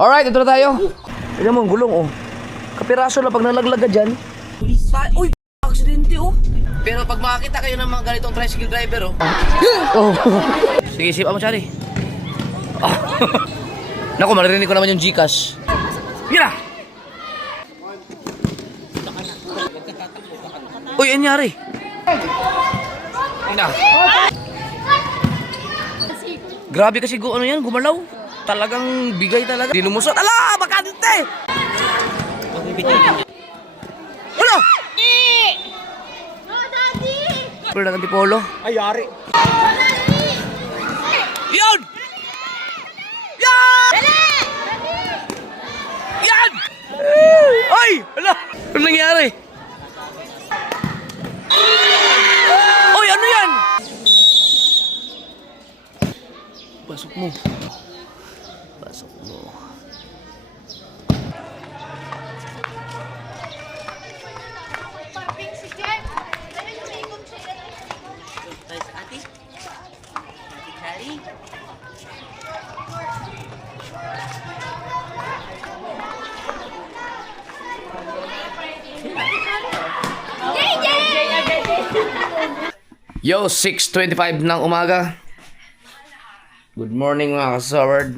Alright, ito na tayo. Tignan mo, ang gulong oh. Kapiraso lang pag nalaglag ka dyan. Uy, aksidente oh. Pero pag makakita kayo ng mga ganitong tricycle driver oh. Sige, sipa mo, Chari. Naku, maririnig ko naman yung Gcash. Mira! Uy, anyari? Ina. Grabe kasi ano yan, gumalaw. Talagang bigay talaga. Dinumusot. Ala, bakante! Wala! Pero lang antipolo. Ay, yari. Yan! Yan! Yan! Ay! Ala! Ano nangyari? Oy, ano yan? Pasok mo. Pasok mo. Yo, 6:25 ng umaga. Good morning mga kasaward.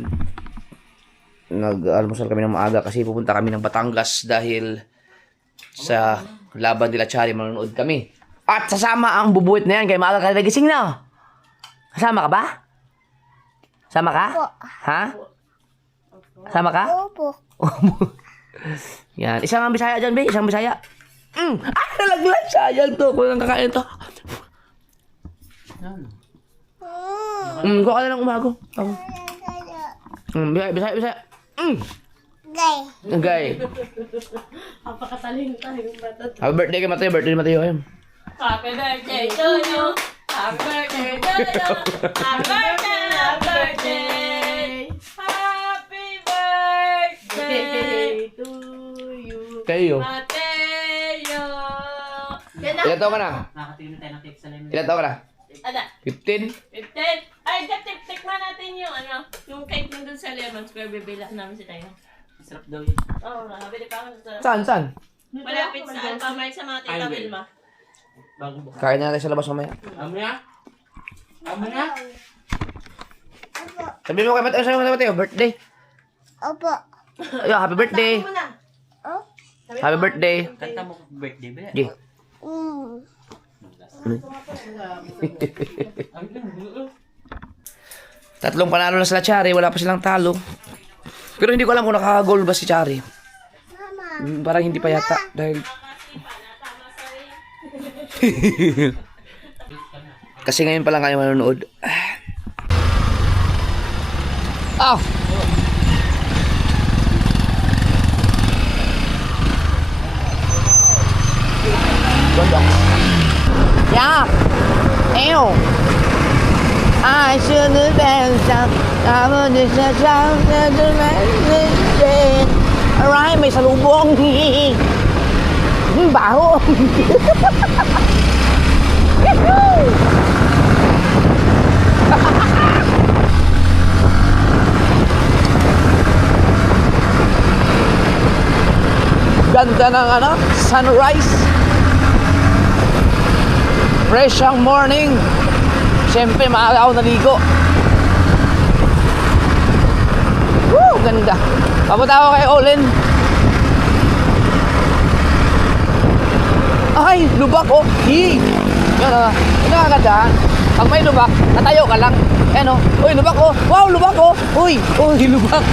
Nag-almusal kami ng maaga kasi pupunta kami ng Batangas dahil sa laban nila Chari, manonood kami. At sasama ang bubuwit na yan kay maaga ka nagising na. Kasama ka ba? Sama ka? Ha? Sama ka? Opo. Yan. Isang Bisaya dyan, be. Isang Bisaya. Nalaglag siya. Yan to. Kung nang kakain to. Kuha ka na lang umago. Bisaya, Bisaya. Gay. Gay. Apakataling-taling bata. Happy birthday kay Mateo. Birthday ni Mateo. Happy birthday to you. Happy birthday to you. Happy birthday, happy birthday. Happy birthday to you. Kayo. Mateo. Ilan taon ka na? Nakatingin tayo ng cake sa lemon. Ilan taon ka na? Ano? 15? 15. Ay, tikman natin yung yung cake nandun sa Lemon Square. Bibila namin si tayo. Sarap daw yun. Oo, nakabili pa ako sa... Saan? Malapit sa Alpamay sa mga tita Highway. Vilma. Bago bukas. Kain na natin sa labas mamaya. Amo na? Amo na? Sabi mo kay Mateo, Mateo, birthday. Opo. Ayo, happy birthday. Sabi mo na. Oh? Happy birthday. Kanta mo birthday ba? Gi. Tatlong panalo na sila Chari, wala pa silang talo. Pero hindi ko alam kung nakaka-goal ba si Chari. Mama. Parang hindi pa yata dahil kasi ngayon pa lang kayo manonood. Ah! Yeah! Ew! I should have been some. I would have said something to me. Alright, may salubong. Baho. Ganda ng sunrise. Fresh ang morning. Siyempre, maaga ako naligo. Woo! Ganda. Papunta ako kay Olin. Ay! Lubak oh! Hi! Yan ah. Yung nakagandaan. Pag may lubak, natayo ka lang. Ayan oh. Uy, lubak oh! Wow! Lubak oh! Uy! Uy! Lubak!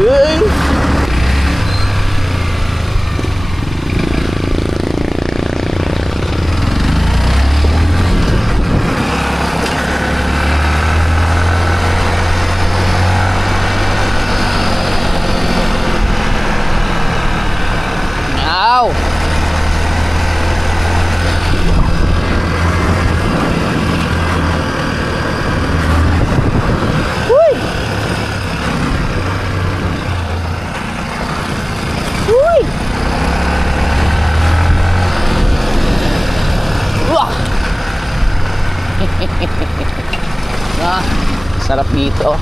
Uy! Ow! Sarap dito.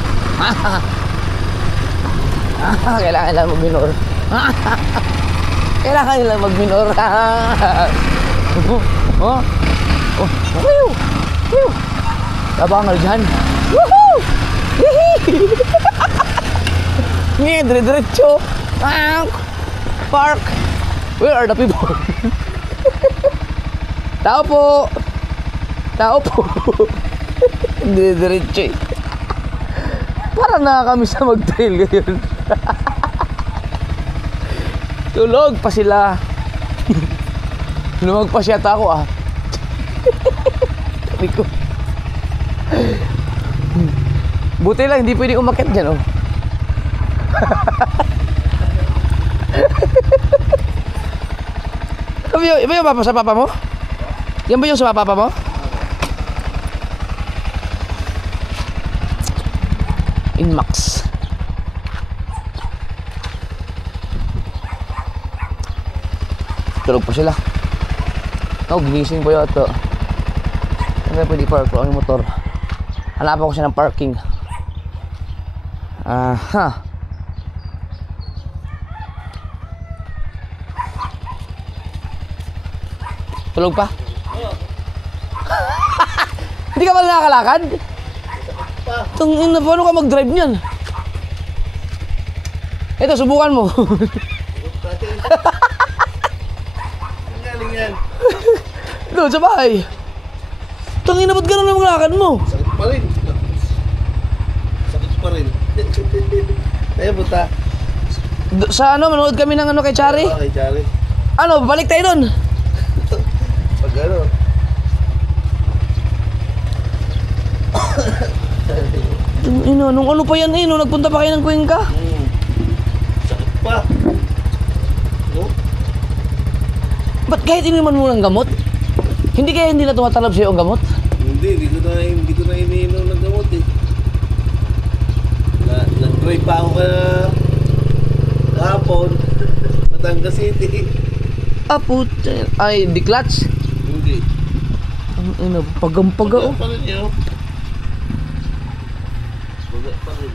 Kailangan lang mag-minor. Kailangan lang mag-minor. Oh. Oh. Whew. Whew. Tabangal dyan. Woohoo! Ngayon, dire-diretso. Park. Where are the people? Tao po. Tao po. Dire-diretso eh. Parang nakakamiss na mag-trail ngayon. Tulog pa sila. Lumagpas yata ako ah. Sabi ko. Buti lang, hindi pwede umakyat dyan oh. Iba yung papa sa papa mo? Yan ba yung sa papa mo? Inmax. Tulog pa sila. Ginising po yata. Hindi pwede park ko ang motor. Hanapan ko siya ng parking. Aha. Tulog pa? Hindi ka pala nakakalakad? Paano ka mag-drive niyan? Ito, subukan mo. Galing yan. Doon sa bahay. Tangina, ba't gano'n ang lakad mo? Sakit pa rin. Sakit pa rin. Tayo puta. Sa ano, manood kami ng ano kay Chari? Okay, Chari. Ano, balik tayo doon. Pag ano. Nung ano pa yan nung nagpunta pa kayo ng Cuenca? Sakit pa. No? Ba't kahit iniman mo ng gamot? Hindi na tumatalab sa'yo ang gamot? Hindi ko na iniinom ng gamot eh. Nag-drive pa ako kahapon. Batangas City. Puta. Ay, di clutch? Hindi. Pagampaga oh. Pa rin yun. Baga pa rin.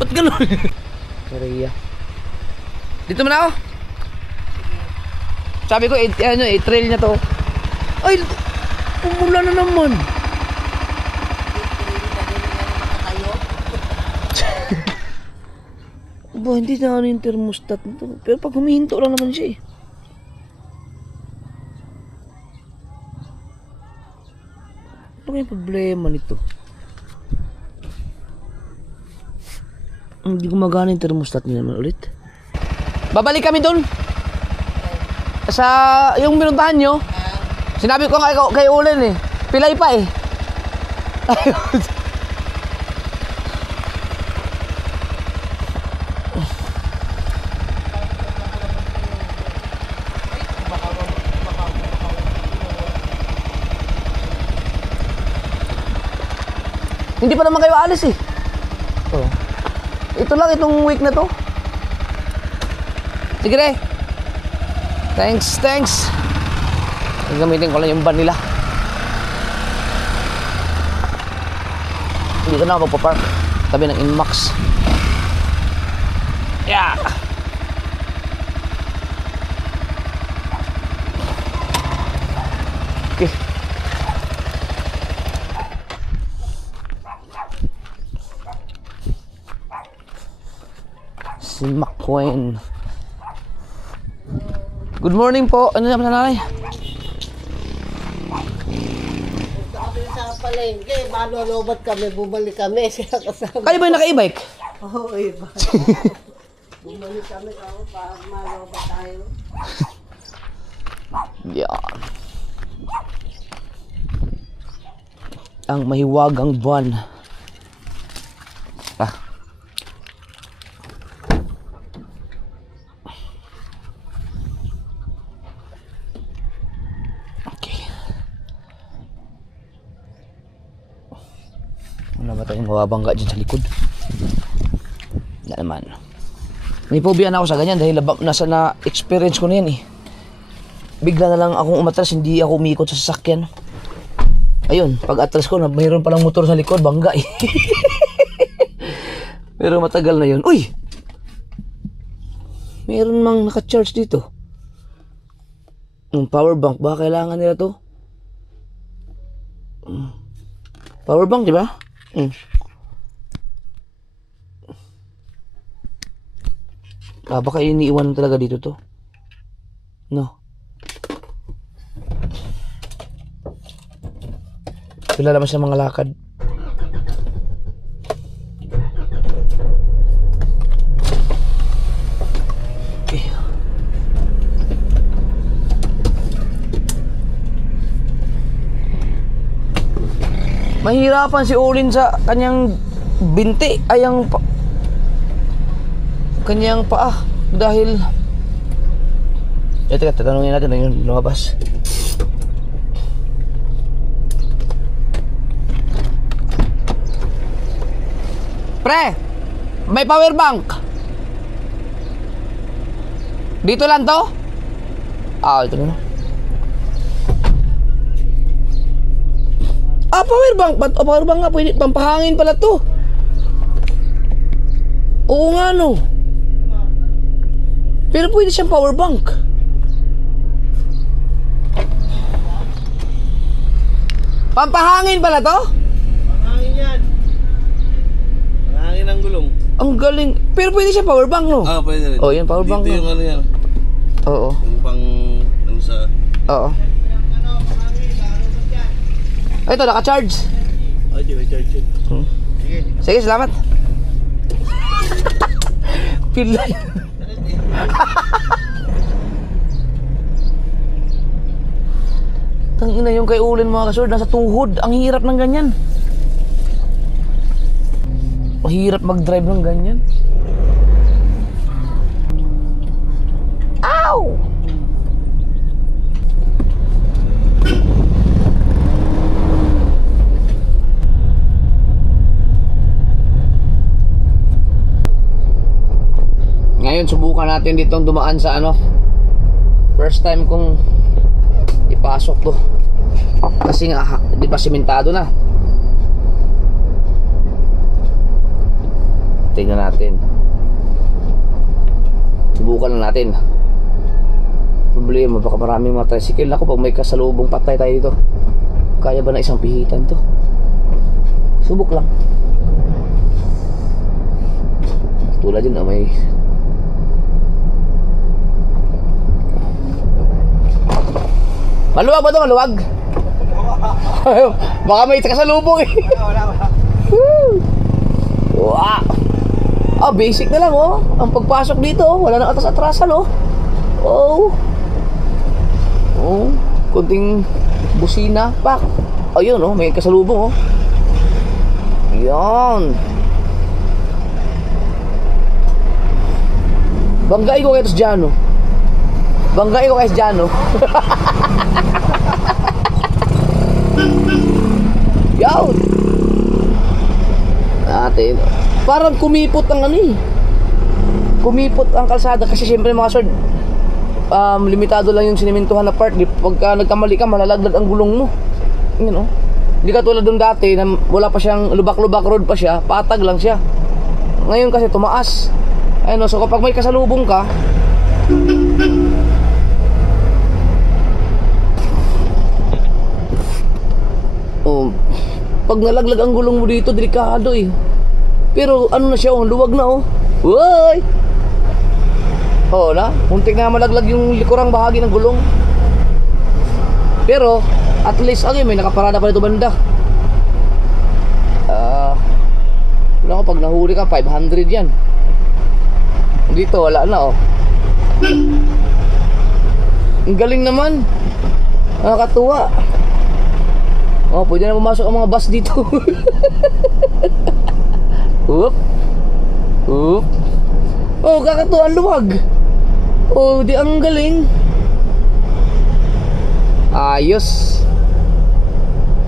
Ba't gano'n? Maria. Dito mo na ako. Sabi ko, trail na to. Ay, umula na naman. Ba, hindi na ano yung thermostat nito. Pero pag humihinto lang naman siya eh. Ano yung problema nito? Hindi gumagana yung thermostat niya naman ulit. Babalik kami doon. Sa yung pinuntahan nyo. Sinabi ko nga kay Ulen eh. Pilay pa eh. Hindi pa naman kayo alis eh. Oh. Ito lang itong week na to. Sige re. Thanks. Gamitin ko lang yung van nila. Dito na ako magpapark. Tabi ng Inmax. Yeah. Okay. Si McQueen. Good morning po. Ano naman nanay? Sa palengke, malolobat kami, bumalik kami, siya kasama. Kayo ba yung naka-e-bike? Oo, iba. Bumalik kami ako para malobat tayo. Yan. Ang mahiwagang buwan. Okay. Wala ba tayong mababangga dyan sa likod? Wala naman. May phobia na ako sa ganyan dahil nasa na-experience ko na yan eh. Bigla na lang akong umatras, hindi ako umikot sa sasakyan. Ayun, pag atras ko, mayroon palang motor sa likod, bangga eh. Pero matagal na yun. Uy! Meron mang naka-charge dito. Power bank ba? Kailangan nila to? Power bank, di ba? Baka iniiwan talaga dito to. No. Wala naman sa mga lakad. Okay. Mahirapan si Olin sa kanyang binti ay ang kanyang paa dahil teka, tatanungin natin na yung lumabas. Pre, may power bank. Dito lang to? Ito na. Power bank. Power bank nga, pwede. Pampahangin pala to. Oo nga, no. Pero pwede siyang power bank. Pampahangin pala to? Pangangin yan. Pangangin ang gulong. Ang galing. Pero pwede siya power bank, no? Pwede rin. Oh, yan, power bank. Dito yung ano yan. Oo. Yung pang, ano sa... Oo. Ito, naka-charge. Di ba charge yun? Sige, salamat. Pilay. Tangina yung kay Ulin mga kasord, nasa tuhod. Ang hirap ng ganyan. Mahirap mag-drive ng ganyan. Ow! Ngayon subukan natin ditong dumaan sa ano. First time kong ipasok to. Kasi nga, di ba simentado na. Tingnan natin. Subukan lang natin. Problema, baka maraming mga tricycle. Ako, pag may kasalubong patay tayo dito, kaya ba na isang pihitan to? Subok lang. Tulad yun, may maluwag ba ito? Maluwag? Baka may kasalubong eh. Wow. Basic na lang oh. Ang pagpasok dito, wala nang atas-atrasan oh. Kunting busina, pak. Ayun oh, may kasalubong oh. Yan. Banggain ko kayo dyan oh. Banggain ko kayo dyan oh. Yaw! Natin. Parang kumipot ang ano eh. Kumipot ang kalsada kasi syempre mga sir, limitado lang yung sinimentuhan na part. Pagka nagkamali ka, malalaglag ang gulong mo. You know? Hindi ka tulad dun dati na wala pa siyang lubak-lubak road pa siya, patag lang siya. Ngayon kasi tumaas. Ayun so kapag may kasalubong ka, pag nalaglag ang gulong mo dito, delikado eh. Pero ano na siya, luwag na oh. Uy! Na, muntik na malaglag yung likurang bahagi ng gulong. Pero, at least, may nakaparada pa dito banda. Wala ko, pag nahuli ka, 500 yan. Dito, wala na oh. Ang galing naman. Nakakatuwa. Pwede na pumasok ang mga bus dito. Kakatuwa, ang luwag. Di ang galing. Ayos.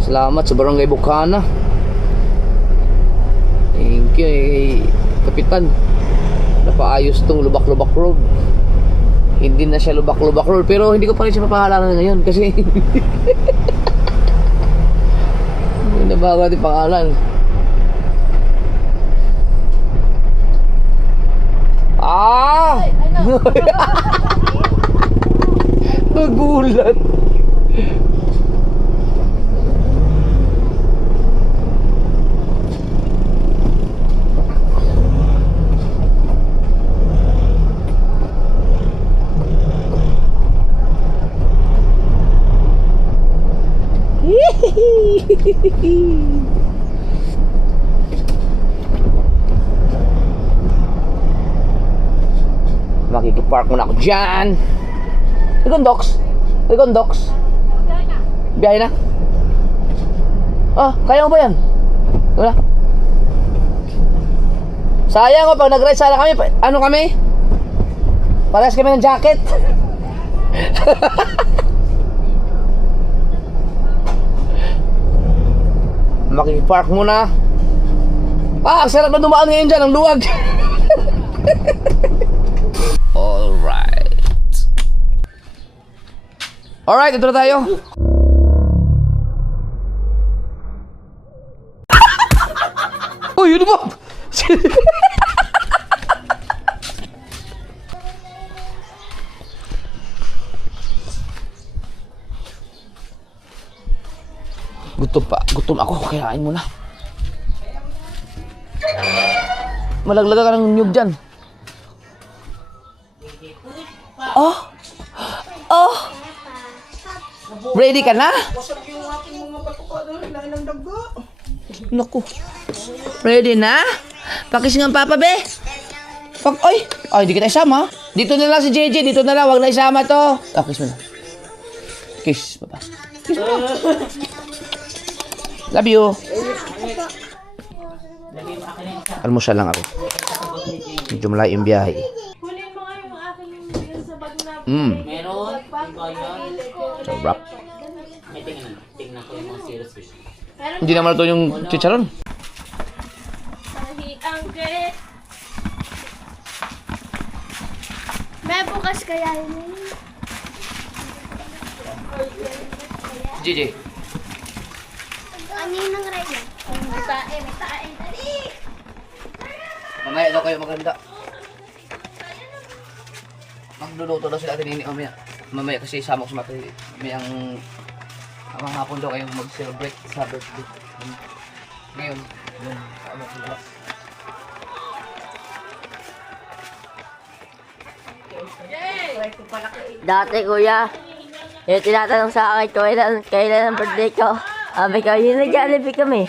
Salamat sa Barangay Bukana. Thank you Kapitan. Napaayos tong lubak-lubak road. Hindi na siya lubak-lubak road, pero hindi ko pa rin siya papahalaran ngayon kasi bago natin pangalan. Ah! Nagulat. Makikipark muna ako dyan. Docs. Biyahe na. Ah, kaya mo ba yan? Wala. Sayang pag nag-ride sana kami. Ano kami? Parehas kami ng jacket. Makikipark muna. Ah, ang sarap na dumaan ngayon dyan. Ang luwag. Alright, ito na tayo. Uy, yun ba? Gutom ako, kayain mo na. Malaglaga ka ng nyug dyan. Oh! Ready ka na? Naku. Ready na? Pakis nga papa, be. Ay, di kita isama. Dito na lang si JJ, dito na lang. Wag na isama to. Kiss mo na. Kiss, papa. Kiss mo na. Love you. Almusal lang ako. Medyo malayo yung biyahe. Kunin mo nga yung aking yung sa bag na Meron. Iba yan. Sarap. May tingnan ko yung mga serious fish. Hindi naman ito yung chicharon. Sahi ang great. May bukas kaya yun. JJ. Ano yung nang-ride yan? May tae. Dali! Mamaya daw kayo maganda. Magluluto daw sila atin ini mamaya kasi isama ko sa mati. Mamayang hapon daw kayo mag-celebrate sa birthday. Ngayon, ano sila. Dati kuya, yung tinatanong sa akin kailan ang birthday ko. Sabi ko, yun na Jollibee kami.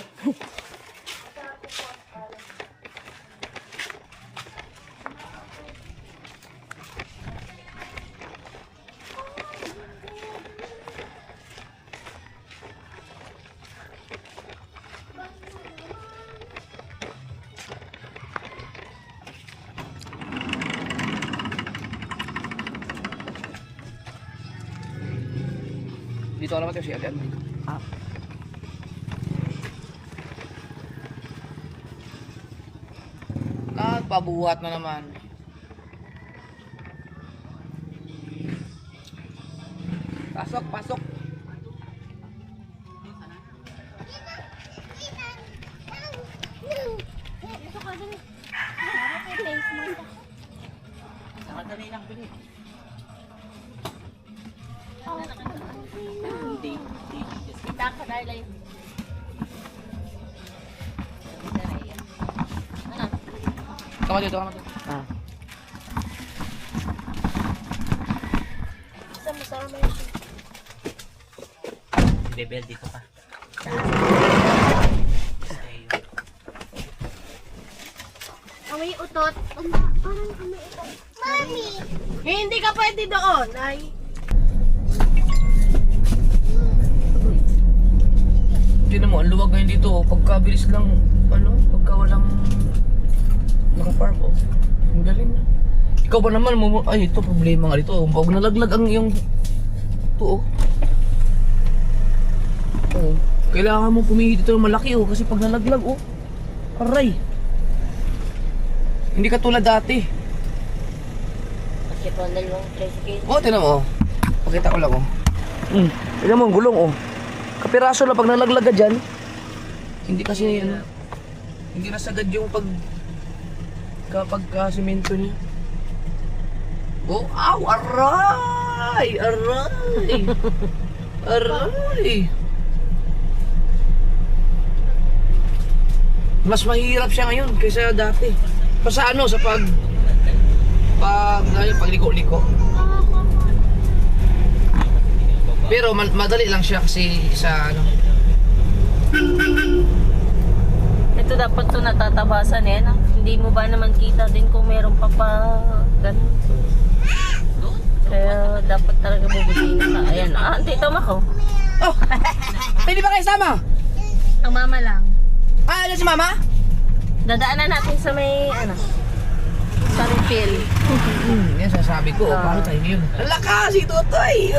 Dito ka naman tayo si Ate Anne. Nagpabuhat na naman. Pasok. Nakadali lang pili. Kita ka dahil Kama dito. Bebel dito ka. Amoy utot. Parang amoy utot. Mami! Hindi ka pwede doon, ay. Tignan mo, ang luwag ngayon dito. Pagkabilis lang, pagka walang nakapark, ang galing na. Ikaw ba naman, ito problema nga dito. Pag nalaglag ang iyong tuo. Kailangan mo pumihit ito ng malaki, kasi pag nalaglag, aray. Hindi ka tulad dati. Kasi po ang dalawang tricycle. Tignan mo, pakita ko lang, tignan mo ang gulong, kapiraso lang pag nalaglag ka dyan. Hindi kasi ano, hindi nasagad yung kapag simento niya. Oh, aw, aray! Aray! Aray! Mas mahirap siya ngayon kaysa dati. Sa ano, sa pagliko-liko. Pero madali lang siya kasi sa ano. Ito dapat to natatabasan eh. No? Hindi mo ba naman kita din kung meron pa ganun. Kaya dapat talaga bubusin ka. Ayan. Tito Mako. Oh! Pwede ba kayo sama? Ang mama lang. Ano si mama? Dadaanan natin sa may sa refill. Yan sasabi ko. Paano tayo yun? Ang lakas si Totoy!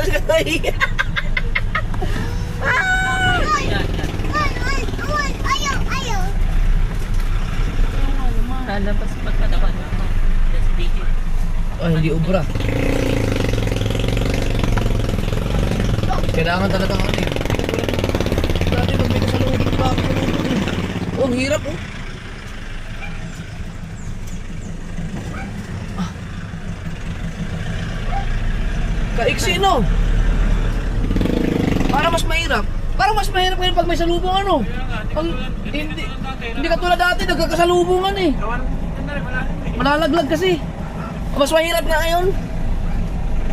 Lalabas pagkatapan mo. Oh, hindi ubra. Kailangan talaga ano eh. Dati pag may kasalubong pa ako. Oh, ang hirap oh. Kaiksi no? Parang mas mahirap. Parang mas mahirap ngayon pag may salubong ano. Pag, hindi katulad dati, nagkakasalubungan eh. Malalaglag kasi. Mas mahirap na ngayon.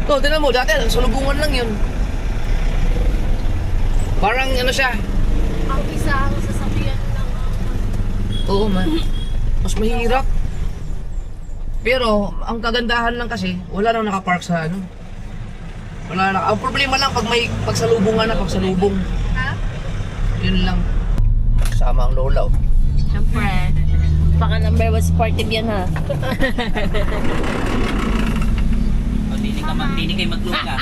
Ito, tinan mo, dati salubungan lang yun. Parang ano siya. Ang isa ang sasakyan ng Oo man. Mas mahirap. Pero, ang kagandahan lang kasi, wala nang nakapark sa ano. Wala na. Ang problema lang pag may pagsalubungan na pagsalubong. Ha? Yun lang. Sama ang lola oh. Siyempre. Baka number 1 sportive yan ha. Hindi kayo magluka.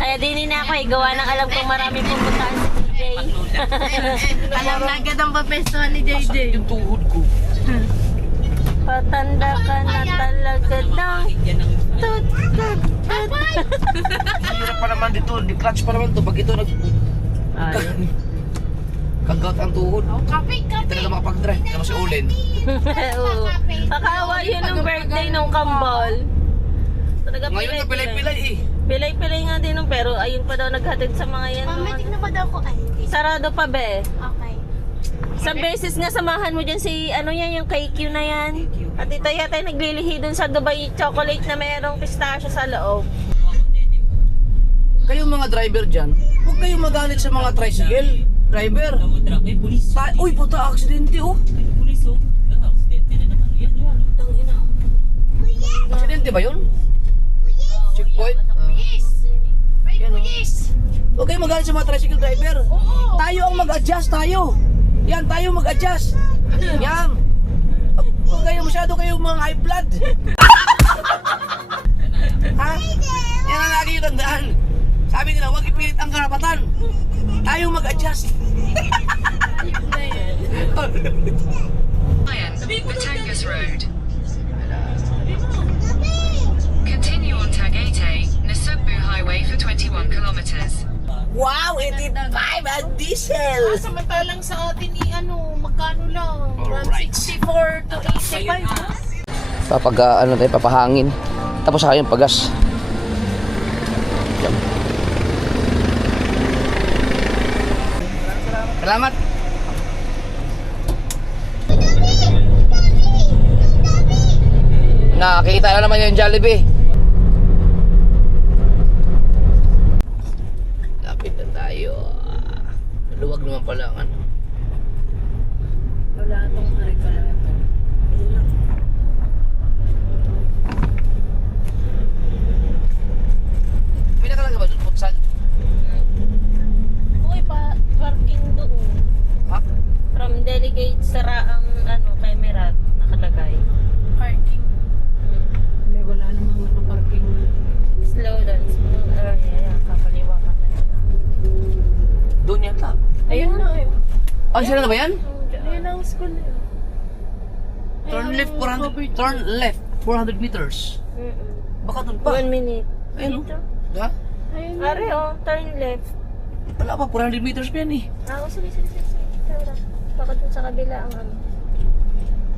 Kaya din na ako eh. Gawa ng alam kong marami pupuntahan si DJ. Alam na agad ang papestuhan ni JJ. Sakit yung tuhod ko. Patanda ka na talaga daw. Tut, tut, tut. Hirap pa naman dito. Di clutch pa naman to. Pag ito kagat ang tuhod. Kape, Hindi kape. talaga makapag-drive. Kaya mas ulin. Oo. Kakaawa yun ng birthday nung kambal. Talaga Ngayon na pilay-pilay eh. Pilay-pilay nga din nung pero ayun pa daw naghatid sa mga yan. Mamatik na ba daw ko? Ay, hindi. Sarado pa be. Okay. Sa beses nga samahan mo dyan si ano yan, yung KQ na yan. At ito yata yung naglilihi dun sa Dubai chocolate na mayroong pistachio sa loob. Kayong mga driver dyan, huwag kayong magalit sa mga tricycle. Driver. May pulis. Uy, puta, aksidente oh. May pulis oh. Aksidente na naman. Yan. Aksidente ba yun? Checkpoint? Yan oh. Huwag kayong magalit sa mga tricycle driver. Tayo ang mag-adjust, tayo. Yan, tayo mag-adjust. Yan. Huwag kayo masyado kayong mga high blood. Ha? Yan ang lagi yung tandaan. Sabi nila, huwag ipilit ang karapatan. Tayo mag-adjust. Batangas Road. Continue on Tagaytay, Nasugbu Highway for 21 kilometers. Wow, 85 ang diesel. Samantalang sa atin magkano lang? Alright. 64 to 85. Papahangin. Tapos sa yung pagas. Yan. Salamat. Nakakita na naman yung Jollibee. Lapit na tayo. Maluwag naman pala ang ano. Wala itong pala. May nakalagay ba doon? Futsal? Uy, parking doon. Ha? From Delegate Saraang kay Merat nakalagay. Parking. May wala namang nakaparking. Slow down. Small area. Kakaliwa ka na nila. Doon yata. Ayun na eh. Oh, sila na ba yan? Ayun ang school na yun. Turn left 400. Turn left 400 meters. Baka doon pa. 1 minute. Ayun. Dito. Ha? Are turn left. Wala pa, 400 meters pa yan eh. Sige. Baka dun sa kabila ang ano.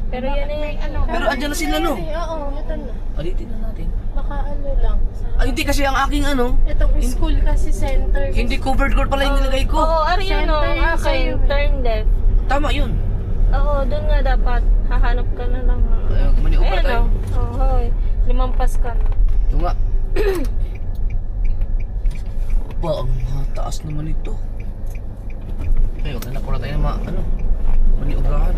Pero yan eh. Pero andyan na sila, no? Oo, ito na. Alitin na natin. Baka ano lang. Ay, hindi kasi ang aking ano, Itong school kasi center. hindi covered court pala yung nilagay ko. Oo, ari yun o. Center yun Akin, sa'yo. turn left. Tama yun. Oo, dun nga dapat. Hahanap ka na lang. Ayun, maniobra Ayan tayo. o. Oo, hoy. Limampas ka na. Ito nga. Aba, ang taas naman ito. Ay, wag na pala tayo na ano, maniobrahan.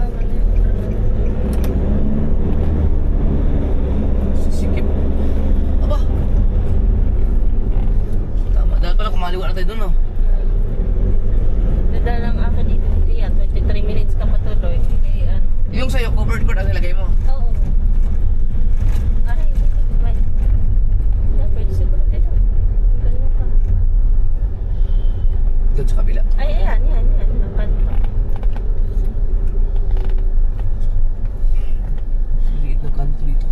Sisikip. Aba. Tama, dahil pala kumaliwa na tayo doon, no? Nadala lang akin dito. Yan, 23 minutes ka patuloy. Eh, ano. Yung sa'yo, covered court ang nilagay mo. Oo. Aray, wait. Pwede siguro dito. Ganyan pa. Doon sa kabila. Ay, ayan. Ang pa. Ang liit ng kanto dito.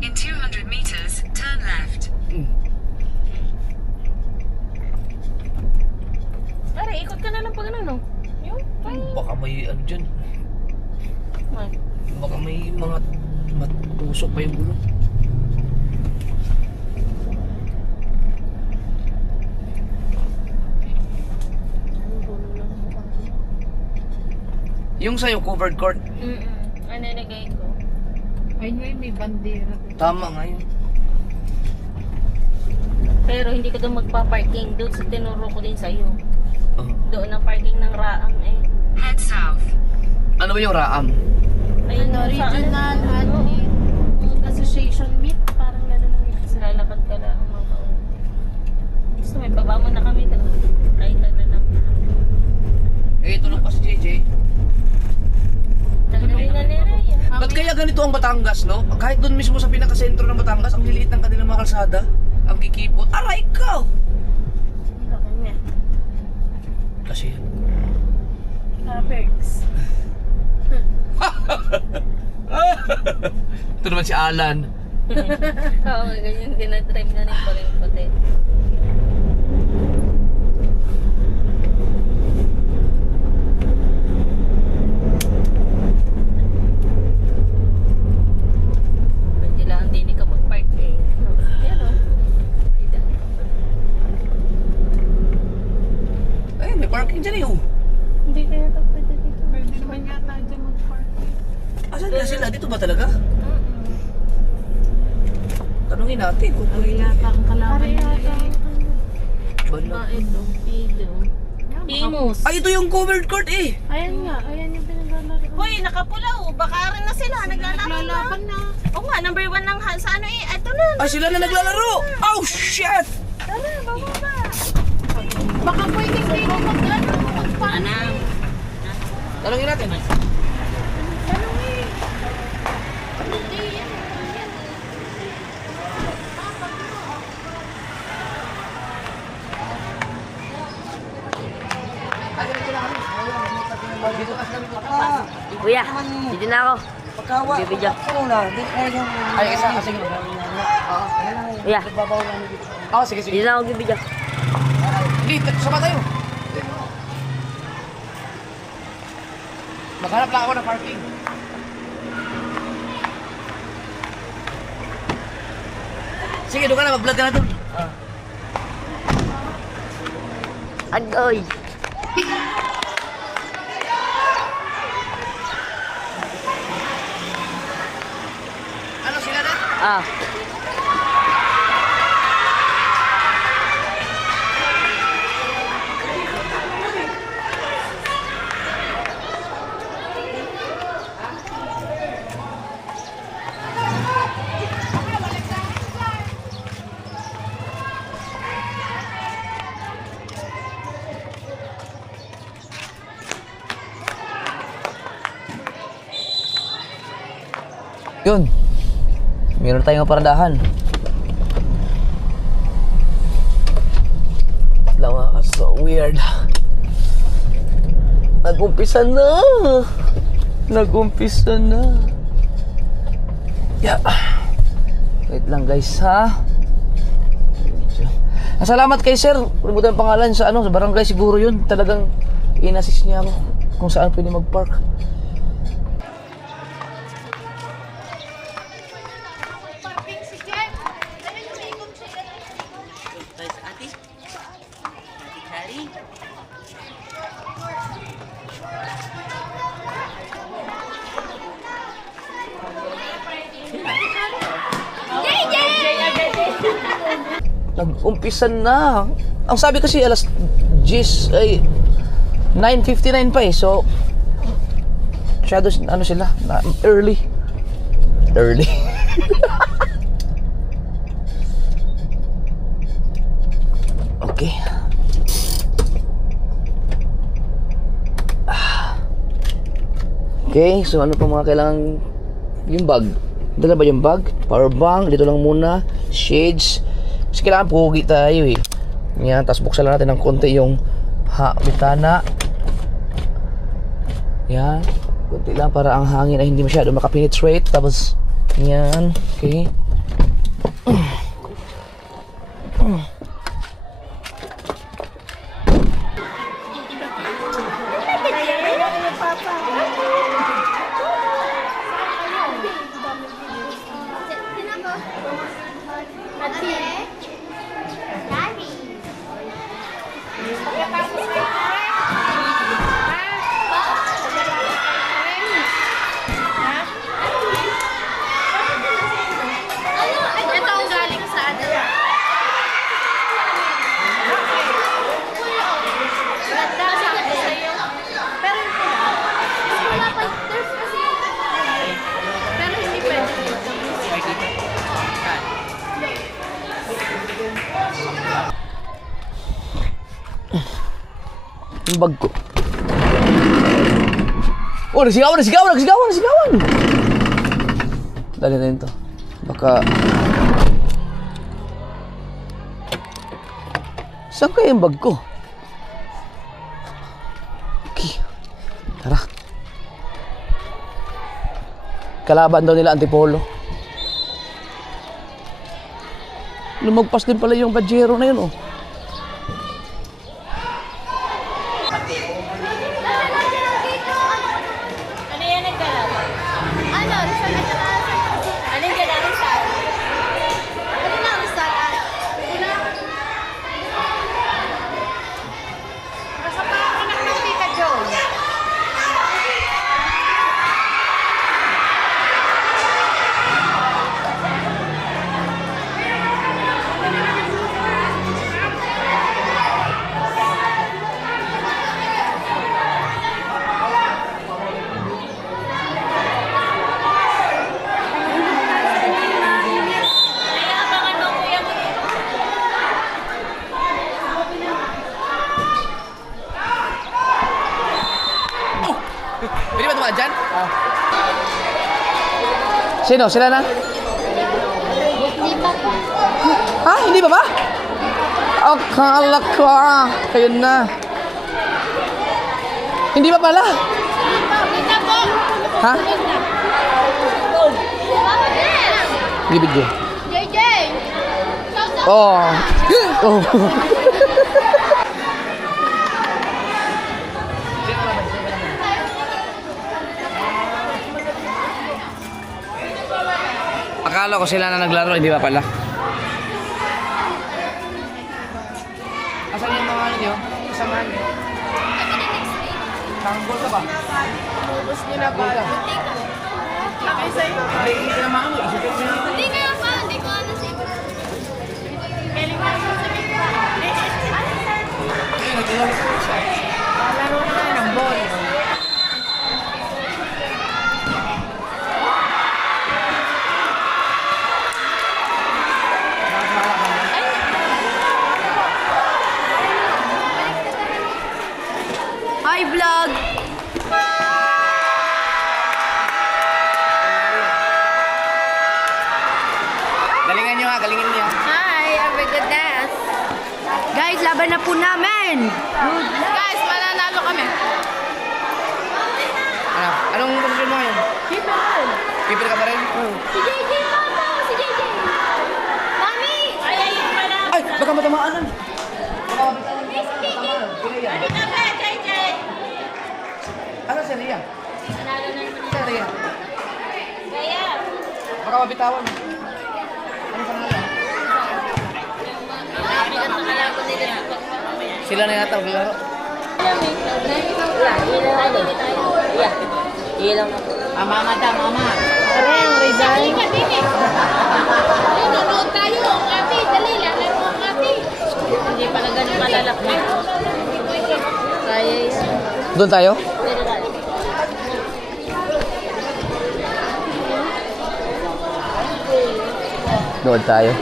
In 200 meters, turn left. Aray, ikot ka na lang pag ano, no? Yung, ay. Baka may ano dyan. Ay. Baka may mga matusok pa yung gulong. Yung sa'yo, covered court. Ano nilagay ko? Ayun nga may bandera. Tama nga yun. Pero hindi ka doon magpa-parking. Doon sa tinuro ko din sa'yo. Oh. Doon ang parking ng Raam eh. Head south. Ano ba yung Raam? Ayun, Ano, sa regional ano? association meet. Parang gano'n ang Kasi lalakad ka lang ang mga kaon. Gusto may baba mo na kami. Kahit ka na lang. Eh, tulog pa si JJ. Tanggalin na ni Raya. Ba't kaya ganito ang Batangas, no? Kahit doon mismo sa pinakasentro ng Batangas, ang liliit ng kanilang mga kalsada, ang kikipot. Aray ka! Kanya. Kasi yan. Perks. Ito naman si Alan. Oo, ganyan dinadrive na rin pa rin puti. Pwede lang hindi ka mag-park eh. Yan o. Ay, may parking dyan eh, oh. Hindi kaya ito pwede dito. Pwede naman yata dyan mag-park. Asan na sila? Dito ba talaga? Tanungin natin kung pwede. Yata ang kalaban nila eh. Bala. Ito, Ido. Imus. Ay, ito yung covered court eh. Ayan nga, ayan yung pinaglalaro. Hoy, nakapula oh. Baka rin na sila. Naglalaban na. Oo nga, number 1 ng sa ano eh. Ito na. Ay, sila na naglalaro. Oh, shit! Tara, bababa. Baka pwede kayo mag-park. Anang. Tanungin natin. Kuya, dito na ako. Bibidyo. Ay, isa kasi. Kuya, Oh, sige, sige. dito na ako bibidyo. Dito, sama tayo. Maghanap lang ako ng parking. Sige, doon ka na. Mag-vlog ka na doon. Agoy. Ano sila na? Ah. Yun. Meron tayong paradahan. Lawa, so weird. Nag-umpisa na. Nag-umpisa na. Yeah. Wait lang guys, ha? Salamat kay sir. Kalimutan ang pangalan sa ano, sa barangay siguro yun. Talagang in-assist niya ako kung saan pwede mag-park. Nag-umpisa na. Ang sabi kasi alas 10 ay 9:59 pa eh. So masyado ano sila, early. Okay. Okay, so ano pa mga kailangan? Yung bag. Dala ba yung bag? Power bank, dito lang muna. Shades. Kasi kailangan pugi tayo eh. Yan, tapos buksan lang natin ng konti yung bitana. Yan. Konti lang para ang hangin ay hindi masyado makapenetrate. Tapos, yan. Okay. Ito ang galing sa ano. Ganda sa sa'yo. Pero wala pa. There's kasi pero hindi pwede. Yung bag ko. Oh, nagsigawan! Dali na yun to. Baka... Saan kaya yung bag ko? Okay. Tara. Kalaban daw nila Antipolo. Lumagpas din pala yung Pajero na yun, oh. Ano yan nagdala? Ano, Rizal at saka Ano yung gala Rizal? ano na, Rizal at basta pa anak ng Tita Joy. Kaya abangan mo kuya mo dito. Pwede ba tumaan dyan? Sino? Sila na? Hindi pa po. Ha? Hindi ba ba? Akala ko. Kayo na. Hindi ba pala? Hindi po. Ha? Bibig ko. JJ! Oh. Oh. Akala ko sila na naglaro, hindi ba pala? Asan yung mga ano nyo? Kasamahan nyo? Tanggol ka ba? Ubus nyo na ba? Kami sa'yo. Ay, hindi ka naman mo. Isipin mo na. Hindi kaya pa, hindi ko ano sa iba. Galing na sa sabihin pa. Laro na nga ng ball. Hi, vlog! Galingan nyo ha, galingan nyo. Hi, have a good dance. Guys, laban na po namin. Guys, mananalo kami. Ano? Anong posisyon mo ngayon? Keeper. Keeper ka pa rin? Si JJ Papa, si JJ. Mami! Ay, ayun pala. Ay! Baka matamaan. Si JJ. Ano ka ba, JJ? si Ria. Nanalo na naman Si Ria. Kaya, Baka mabitawan. Ano panalo? bigat na kaya ko nila sa pagmamaya. Sila na yata maglaro. Ilang na. Mama. Parang resign. Nanonood tayo. Ate, dali lang. Ate. Hindi pala ganun malalaki. Kaya yan. Doon tayo? Pero kaya. Doon tayo.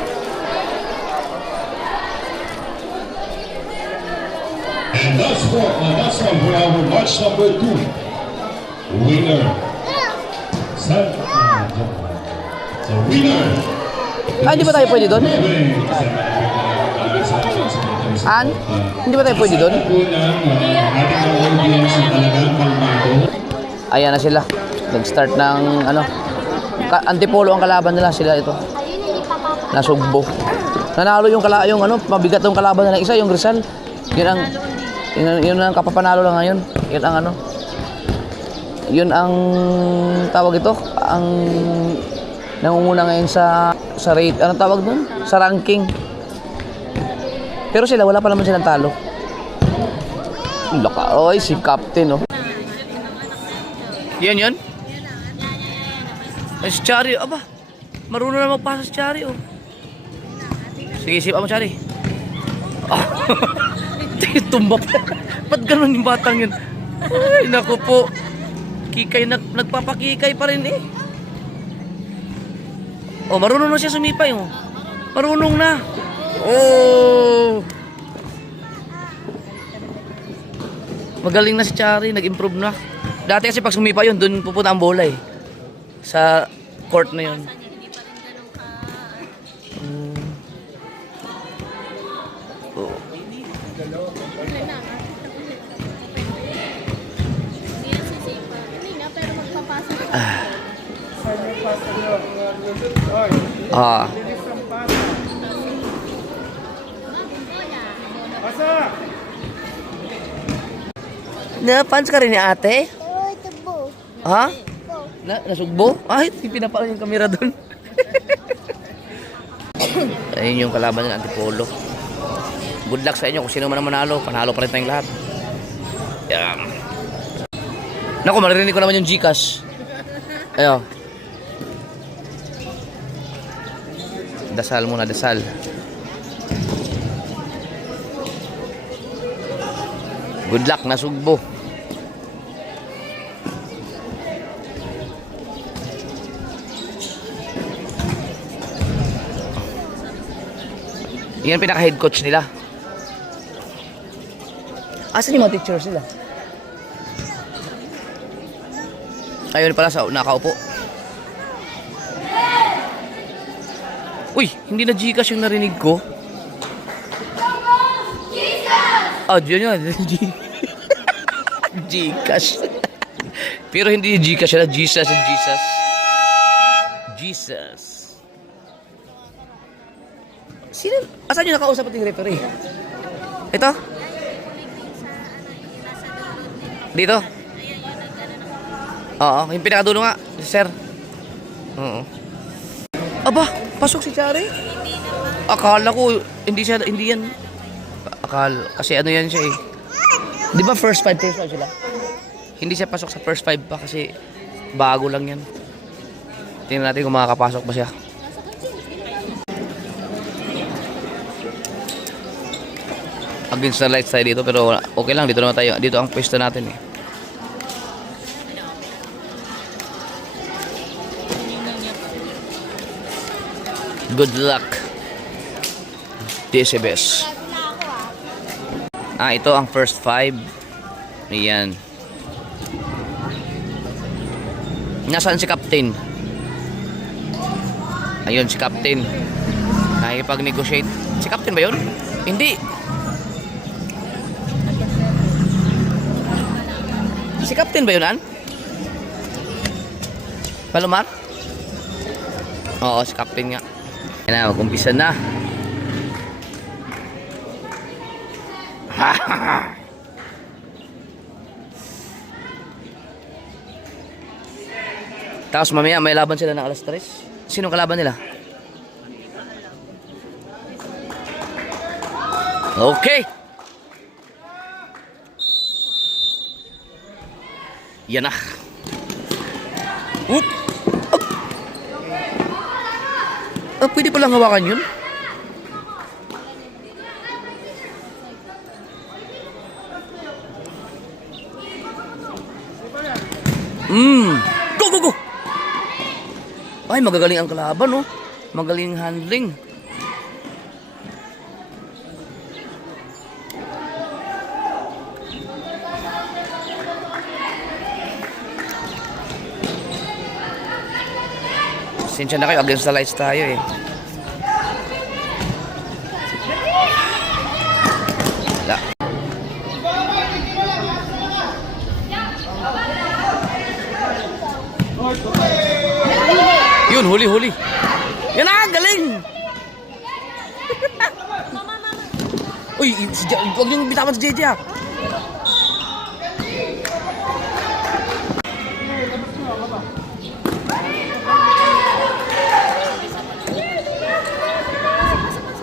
And that's one for our match number 2. Winner. The winner. Hindi ba tayo pwede doon? An? Hindi ba tayo pwede doon? Ayan na sila. Nag-start ng ano. Antipolo ang kalaban nila, sila ito. Nasugbo. Nanalo yung mabigat yung kalaban nila. Isa yung Rizal. Yun ang kapapanalo lang ngayon. Yun ang ano. Yun ang tawag ito. Ang nangunguna ngayon sa rate. Anong tawag doon? Sa ranking. Pero sila, wala pa naman silang talo. Laka, oy, si Captain, oh. Yan? Ay, si Chari, aba. Marunong na magpasa si Chari, oh. Sige, sipa mo, Chari. Ah, tumba pa. Ba't ganun yung batang yun? Ay, naku po. Kikay, nagpapakikay pa rin, eh. Oh, marunong na siya sumipay, oh. Marunong na. Oh. Magaling na si Chari, nag-improve na. Dati kasi pag sumipa yun, doon pupunta ang bola eh. Sa court na yun. Oh. Ah. Na-fans ka rin ni ate? Ha? Nasugbo? Ay, pinapala yung kamera doon. Ayun yung kalaban ng Antipolo. Good luck sa inyo kung sino man ang manalo. Panalo pa rin tayong lahat. Yan. Naku, maririnig ko naman yung Gcash. Ayo. Dasal muna, dasal. Good luck, nasugbo. Yan pinaka-head coach nila. Asan yung mga teachers nila? Ayun pala sa nakaupo. Uy, hindi na Gcash yung narinig ko. Oh, yun. Gcash. Pero hindi Gcash na Jesus. Sino? Asan yung nakausap at yung referee? Ito? Dito? Oo, yung pinakadulo nga, sir. Oo. Aba, pasok si Chari? Akala ko, hindi yan. Kasi ano yan siya eh. Di ba first 5 sila? Hindi siya pasok sa first 5 pa kasi bago lang yan. Tingnan natin kung makakapasok ba siya. Against the lights tayo dito pero okay lang, dito naman tayo. Dito ang pwesto natin eh. Good luck. DSBS. Ito ang first 5. Ayan. Nasaan si Captain? Ayun si Captain. Nakikipag-negotiate. Si Captain ba yun? Hindi. Si Captain ba yun, An? Palomar? Oo, si Captain nga. Ayan na, mag-umpisa na. Tapos mamaya may laban sila ng alas 3. Sino kalaban nila? Okay. Yan na. Oop. Pwede palang hawakan yun. Go, go, go! Ay, magagaling ang kalaban, oh. Magaling handling. Sinsya na kayo, against the lights tayo eh. Wala. Yun, huli. Yan na, galing! Uy, huwag niyong bitawan si JJ ah.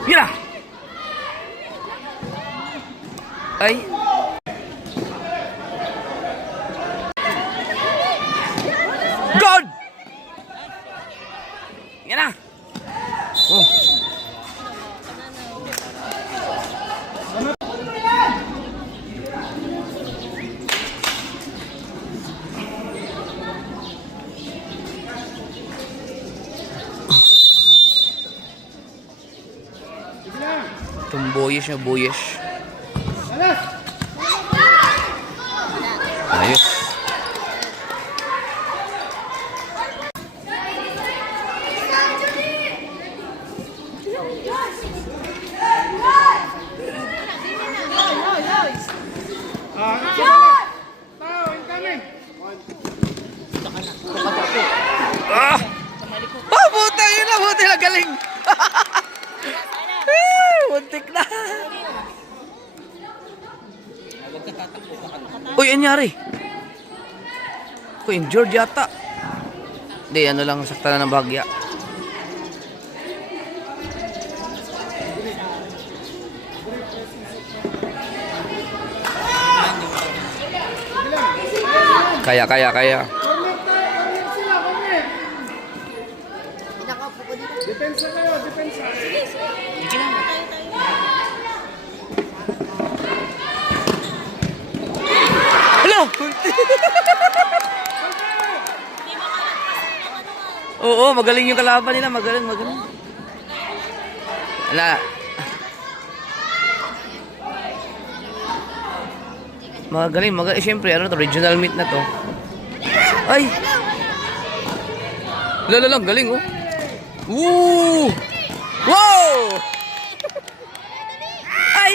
Yan na! Ay. God! Yan na! Oh. Itong boyish na boyish. Ayos. Buti yun na, buti na, galing. Muntik na. Uy, anyari? Uy, injured yata. Hindi, ano lang, sakta na ng bahagya. Kaya. Hala! Oo, magaling yung kalaban nila. Magaling. Hala. Magaling. Siyempre, ano to, regional meet na to. Ay! Lang, galing oh. Woo! Wow! Ay!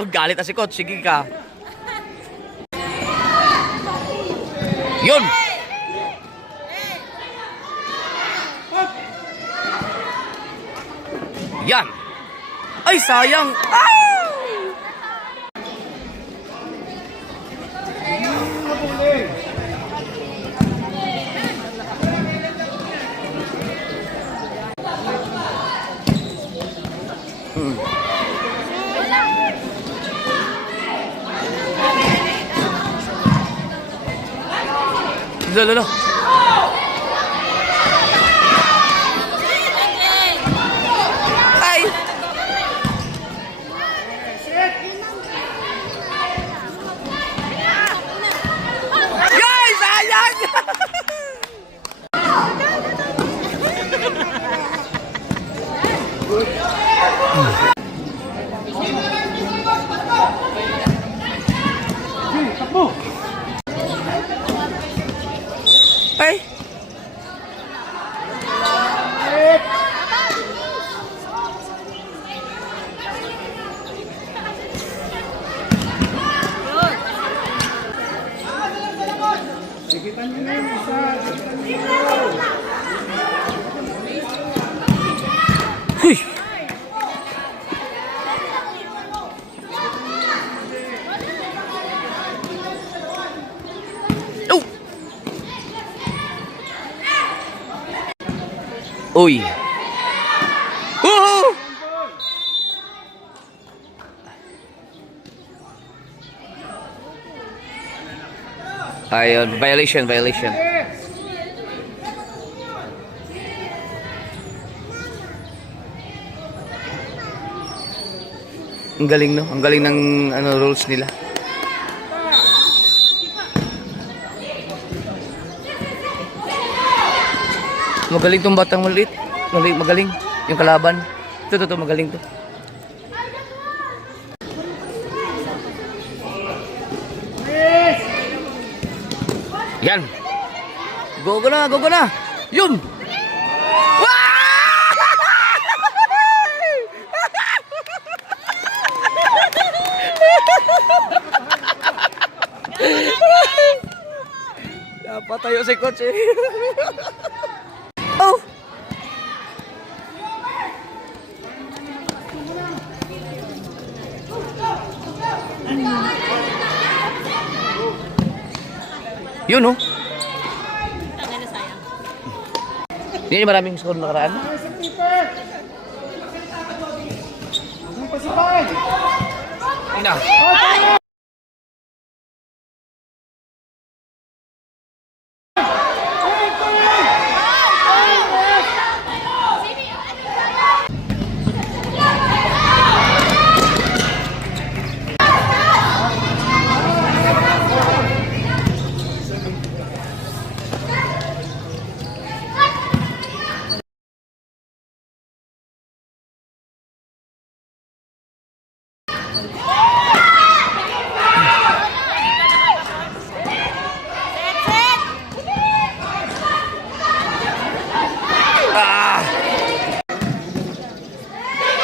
Oh, galit na si Coach. Sige ka. Yun! Yan! Ay, sayang! Ah! Lolo. Ay. Guys, sayang. Ay. Huy. Oh. Uy. Woohoo! Ayun, violation. Ang galing, no? Ang galing ng rules nila. Magaling tong batang maliit. Magaling. Yung kalaban. Ito, magaling to. Yan. Go na. Yun. Napatayo si coach eh. Oh. Yun oh. Yan yung maraming score nakaraan. Ina.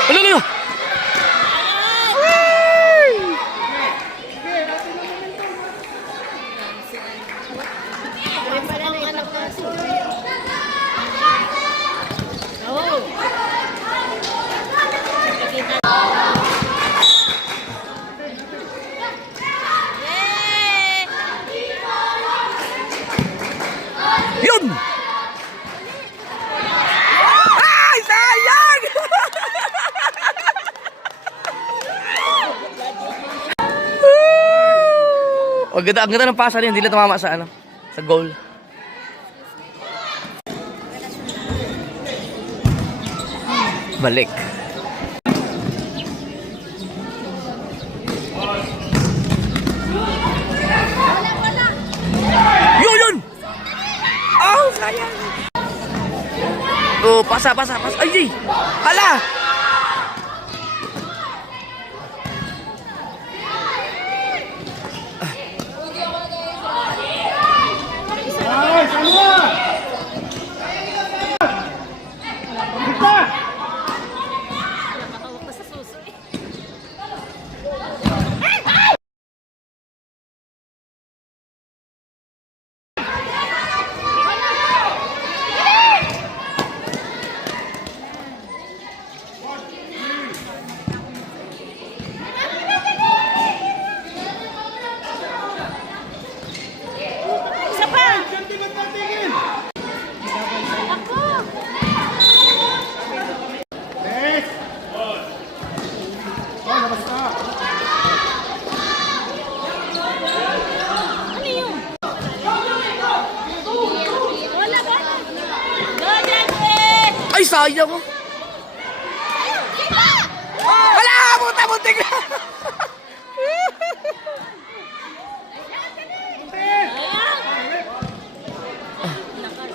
Ano? Yun! Ay, sayang! Ang ganda ng pasa niya, hindi lang tumama sa sa goal. Balik. Yun! Oh, sayang. Oh, pasa. Ay, hala! Ay, sayang ko. Wala! Muntik na!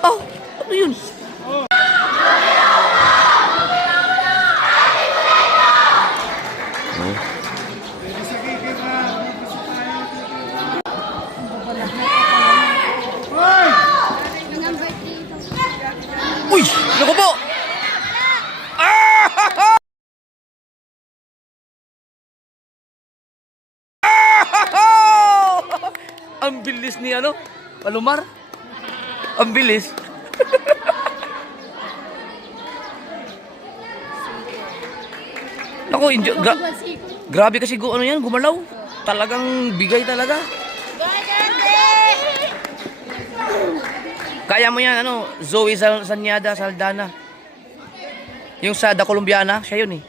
Oh, ano yun? Uy! Naku po! Ang bilis ni Palomar. Ang bilis. Naku, grabe kasi yan, gumalaw. Talagang bigay talaga. Kaya mo yan, Zoe Saldana. Yung sa Da Colombiana, siya yun eh.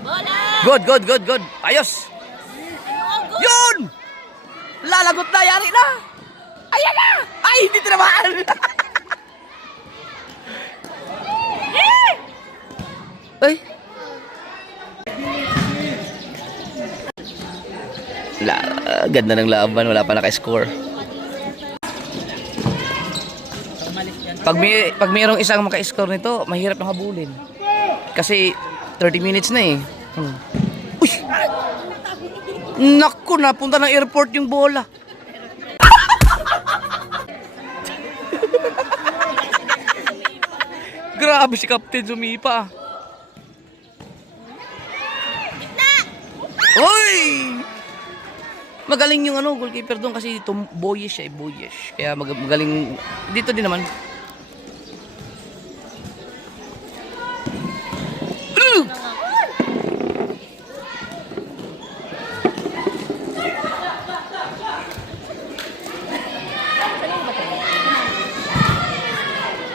Bola! Good, good, good, good. Ayos. Yun! Lalagot na, yari na. Ayan na! Ay, hindi tinamaan. Ay. Ganda ng laban, wala pa naka-score. Pag mayroong isang maka-score nito, mahirap na habulin. Kasi 30 minutes na eh. Uy! Naku, napunta ng airport yung bola. Grabe si Captain sumipa. Uy! Magaling yung goalkeeper doon kasi boyish siya, boyish. Kaya magaling dito din naman.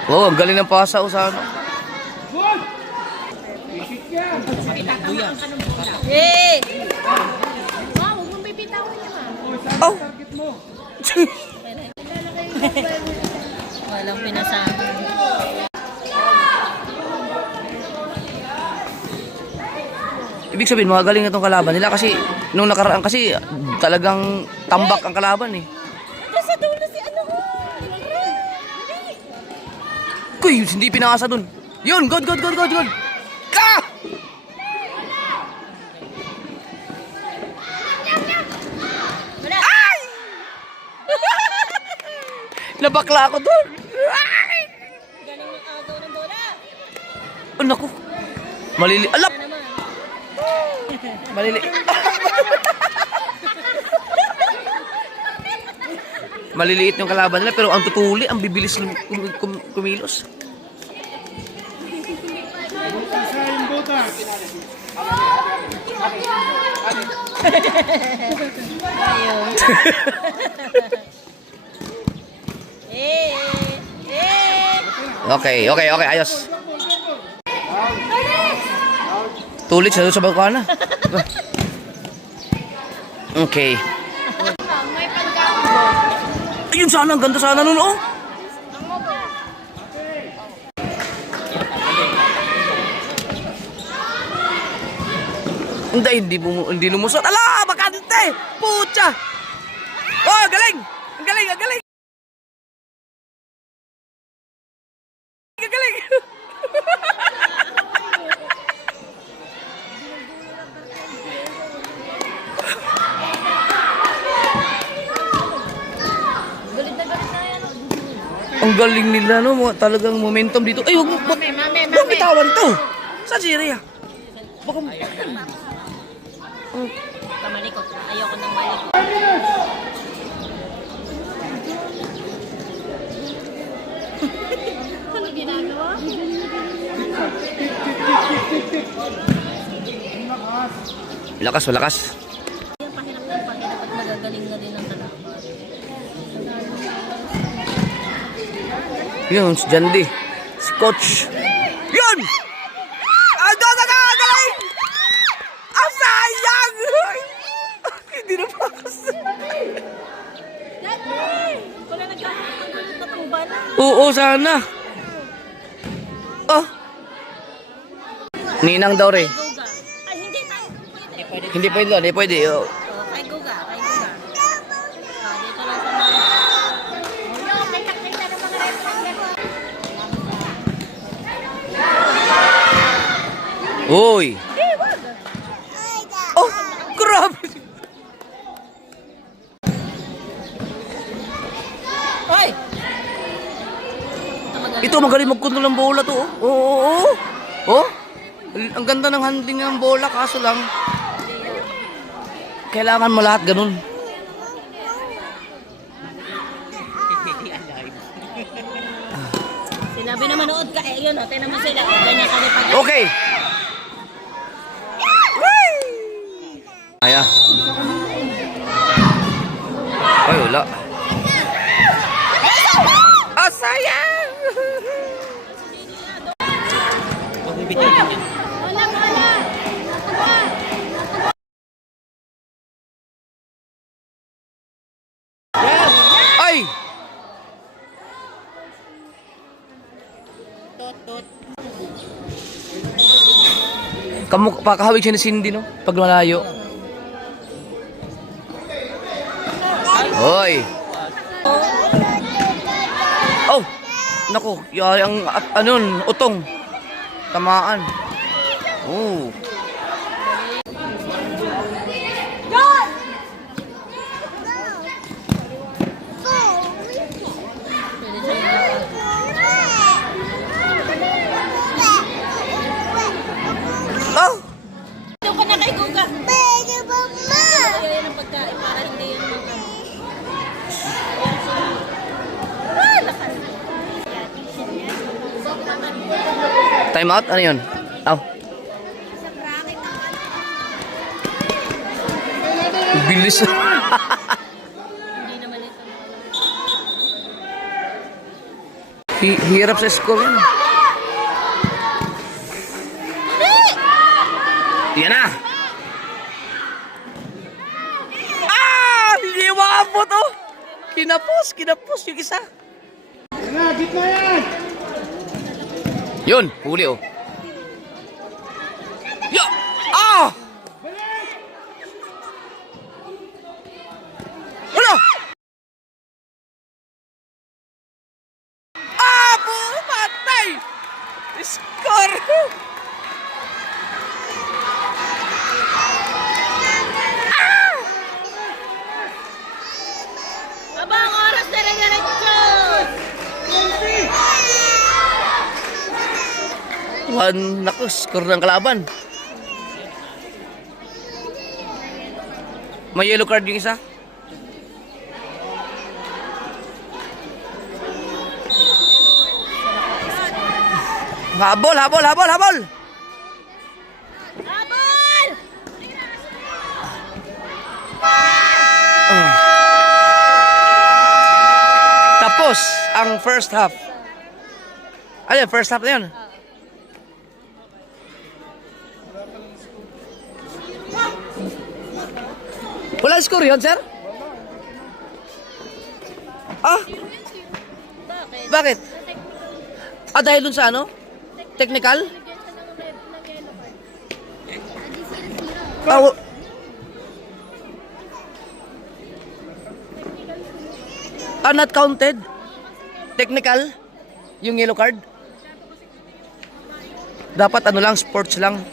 Oh, ang galing ng pasa Usano. Hey! Oh. Walang pinasabi. Ibig sabihin, magaling itong kalaban nila kasi nung nakaraan kasi talagang tambak ang kalaban eh. Nasa dulo si Kuy, hindi pinakasa dun. Yun, good. Ka! Ay! Nabakla ako dun. Galing ng agaw ng bola. Oh, naku. Alap! Maliliit yung kalaban nila pero ang tutuli, ang bibilis kumilos. Okay, ayos. Tulit sa bangkana. Okay. Ayun sana, ang ganda sana nun, oh. Hindi lumusot. Ala, bakante! Pucha! Oh, galing! Ang galing! Ang galing nila, no? Talagang momentum dito. Ay, huwag bitawan to. Saan si Rhea? Baka Kamalikot. Ayoko nang malikot. Ano ginagawa? Lakas. Yung pahirap at magagaling na din ang kalaban. Yun, si Jandy. Si Coach. Yun! Galing! Ang sayang! Hindi na pakas. Wala nagkakagulat na tumba na. Oo, sana. Oh. Ninang daw rin. Goga. Ay, hindi tayo. Hindi pwede. Oh. Kay Goga. Dito lang sa mga... Uy! Oh, grabe! Hoy! Ito, magaling magkontrol ng bola to. Oo. Oh, ang ganda ng handling ng bola, kaso lang kailangan mo lahat ganun. Sinabi na manood ka. Yun, tingnan mo sila. Ganyan ka pag... Okay. Aya. Ay, wala. Sayang! Pakahawig siya ni Cindy, no? Pag malayo. Hoy! Oh! Naku, yung utong. Tamaan. Oh. Oh! Doon ka na kay Guga. Pwede ba, ma? Kaya ng pagkain para hindi yung Time out? Ano yun? Oh. Bilis. Hirap sa score yun. Yan na. Hindi maabot oh. Kinapos yung isa. Yun, huli oh. Yo! Wala! Pumatay! Score! Abang oras na rin Naku, score ng kalaban. May yellow card yung isa. Habol! Habol! Tapos ang first half. Ayun, first half na yun. Wala score yun, sir? Bakit? Dahil dun sa ano? Technical? Not counted? Technical? Yung yellow card? Dapat ano lang, sports lang.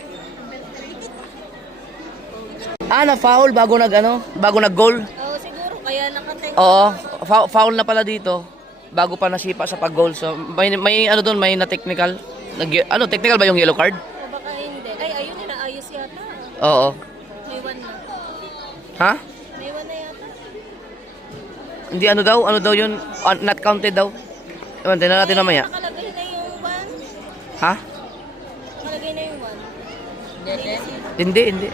Na-foul bago nag-goal. Oo, siguro. Kaya nakatek. Oo, foul na pala dito bago pa nasipa sa pag-goal. So may ano doon, may na-technical. Technical ba yung yellow card? O baka hindi. Ay, ayun na. Ayos yata. Oo. May one na. Ha? May one na yata. Hindi ano daw yun? Not counted daw. Ewan, tingnan natin mamaya. Nakalagay na yung one. Ha? Nakalagay na yung one. Hindi.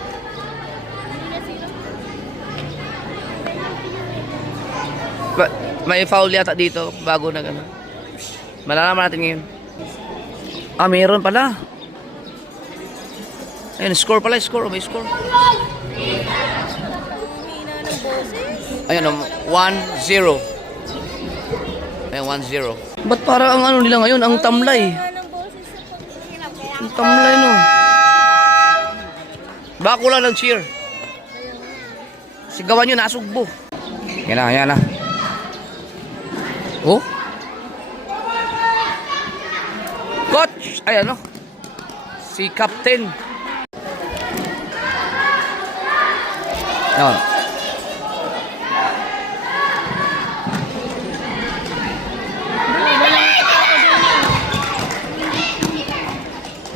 May foul yata dito bago nag ano. Malalaman natin ngayon. Meron pala. Ayun, score pala, may score. Hina ng boses. Ayun, 1-0. Ayun, 1-0. Ba't para ang ano nila ngayon, ang tamlay? Hina ng boses sa pag-hirap. Ang tamlay no. Bako lang ng cheer. Sigawan nyo, nasugbo. Yan na. Oh? Coach! Ay ano? Si Captain. Yan.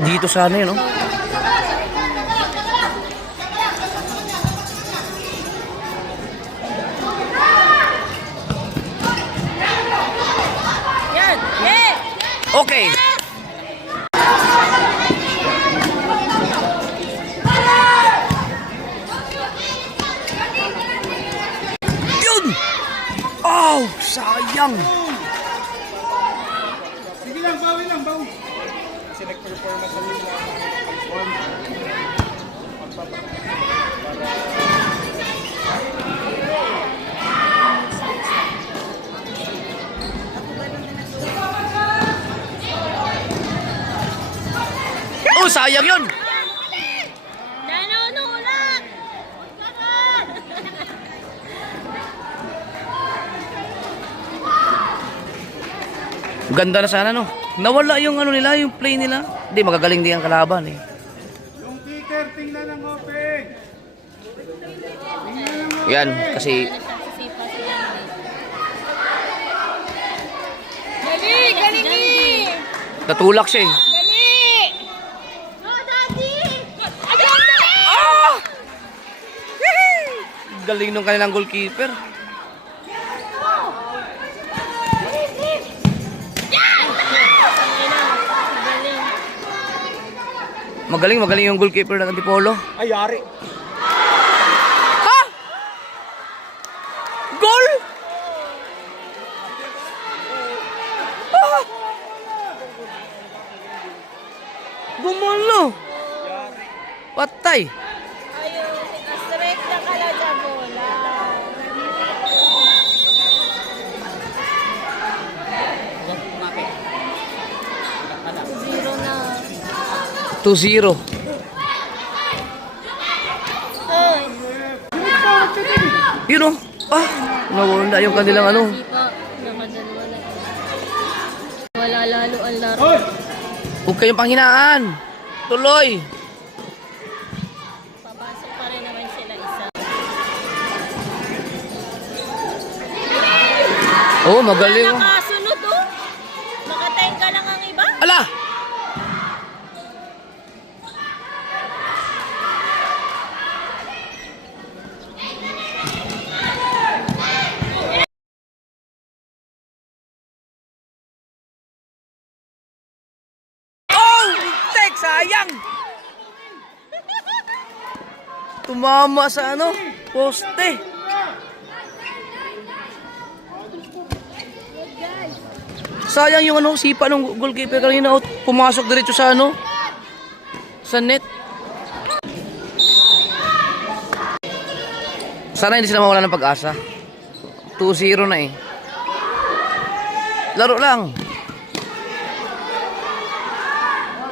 Dito sana yun, no? Yan! Yeah! Okay. Yun! Oh, sayang. Sige lang, bawi. Kasi nag-performance kami sila. Oh, sayang yun. Ganda na sana, no? Nawala yung ano nila, yung play nila. Hindi, magagaling din ang kalaban, eh. Yan, kasi Dali, galingi! natulak siya, eh. Dali! No, Daddy! Galing nung kanilang goalkeeper. Magaling yung goalkeeper ng Antipolo. Ay, yari. Ha? Goal? Ah! Gumalo. Patay. Ayun, straight na kala dyan bola. Zero na. 2-0. Ay, Yun, oh. Ah, nawala yung kanilang ano. sipa. Nakadalawa na. Wala lalo ang laro. Huwag kayong panghinaan. Tuloy. Papasok pa rin naman sila isa. Oh, magaling. Oh. Nakasunod oh. Nakatenga lang ang iba. Ala! Oh! Tek, sayang! Tumama sa ano? Poste. Sayang yung ano, sipa ng goalkeeper kanina, out. Pumasok diretso sa ano? Sa net. Sana hindi sila mawala ng pag-asa. 2-0 na eh. Laro lang.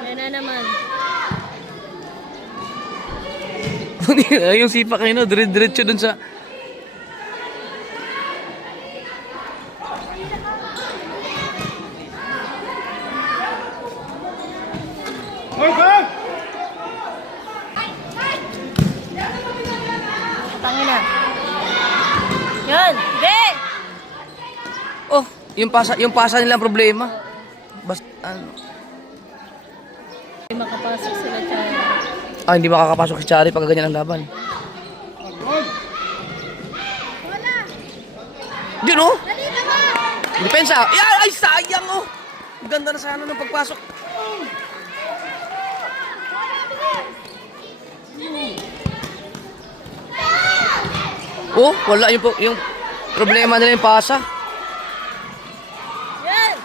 Yan na naman. Yung sipa kanina, diretso dun sa... Tangina. Yan. Be! Oh, yung pasa nila ang problema. Basta, ano... Hindi makapasok sila dyan. Ah, hindi makakapasok si Chari pag ganyan ang laban. Yun, oh! Depensa! Yan! Ay, sayang, oh! Ganda na sana ng pagpasok. Oh, wala yung problema nila yung pasa. Yan!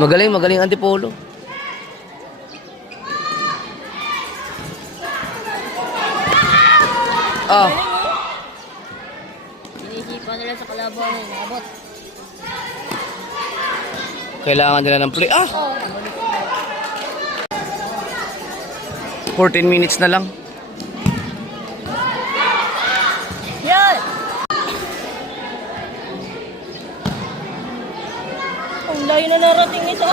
Magaling Antipolo. Ah, Inisipan nila sa kalaban. Abot. kailangan nila ng play. Ah! 14 minutes na lang. Yan! Ang layo na narating nito.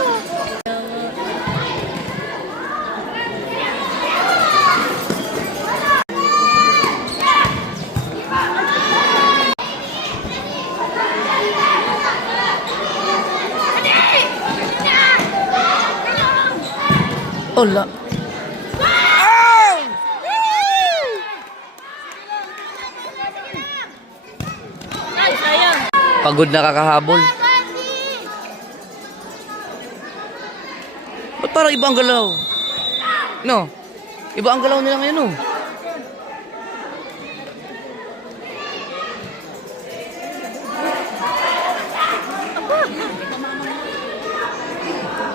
Wala. Ay, sayang. Pagod na kakahabol. Ba't parang iba ang galaw? No? Iba ang galaw nila ngayon, no?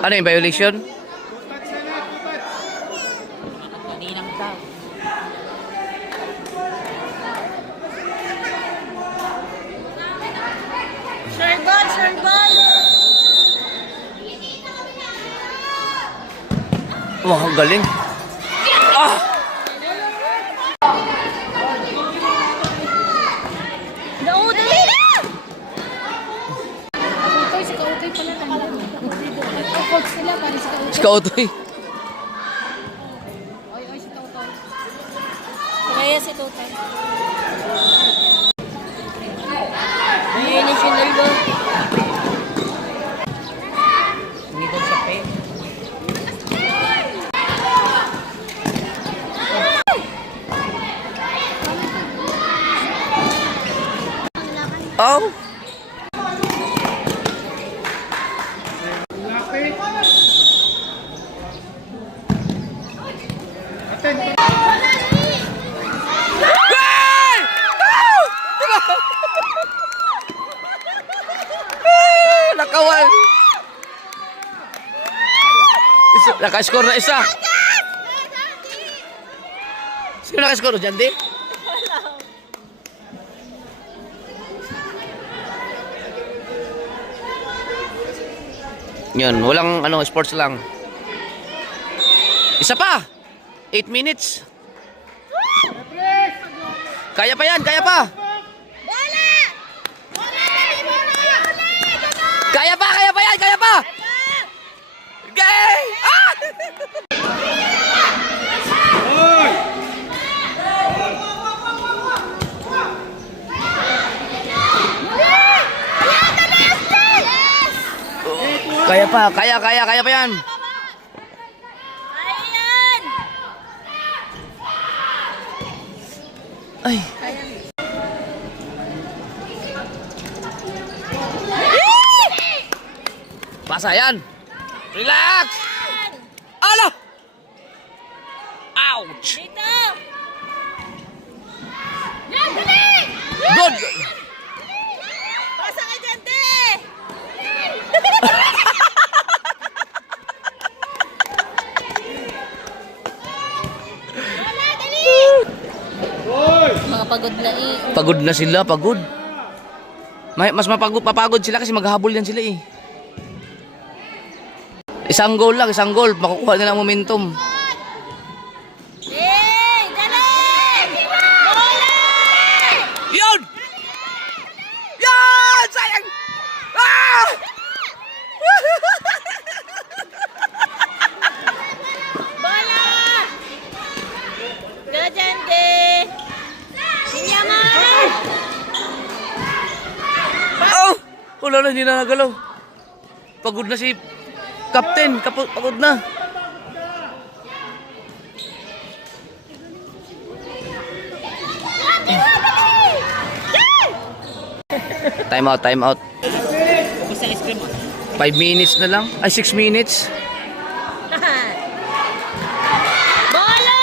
Ano yung violation? Short ball! Wah, ang galing. Ah! Si Kautoy. Kaya si Tutoy. Ayun, siya ba? Ngipon sa pen. Oh! Nakawal! Naka-score na isa. Sino naka-score dyan, di? Yun, walang ano, sports lang. Isa pa! 8 minutes. Kaya pa yan, kaya pa! Kaya pa yan, kaya pa! Gay! Ah! Kaya pa, kaya pa yan. Ayan! Ay. Basa yan. Relax. Ala! Ouch! Dito! Good! Pasa ka dyan, te! Mga pagod na eh. Pagod na sila, pagod. Mas mapagod sila kasi maghahabol yan sila eh. Isang goal lang, isang goal. Makukuha nila ang momentum. Hey! Galing! Bola! Yun! Yan! Sayang! Ah! Bola! Gala dyan, te! Sinyaman! Oh! Wala na, hindi na nagalaw. Pagod na si Captain. Pagod na. Time out, time out. Ubus ang ice cream mo. 5 minutes na lang. Ay, 6 minutes. Bola!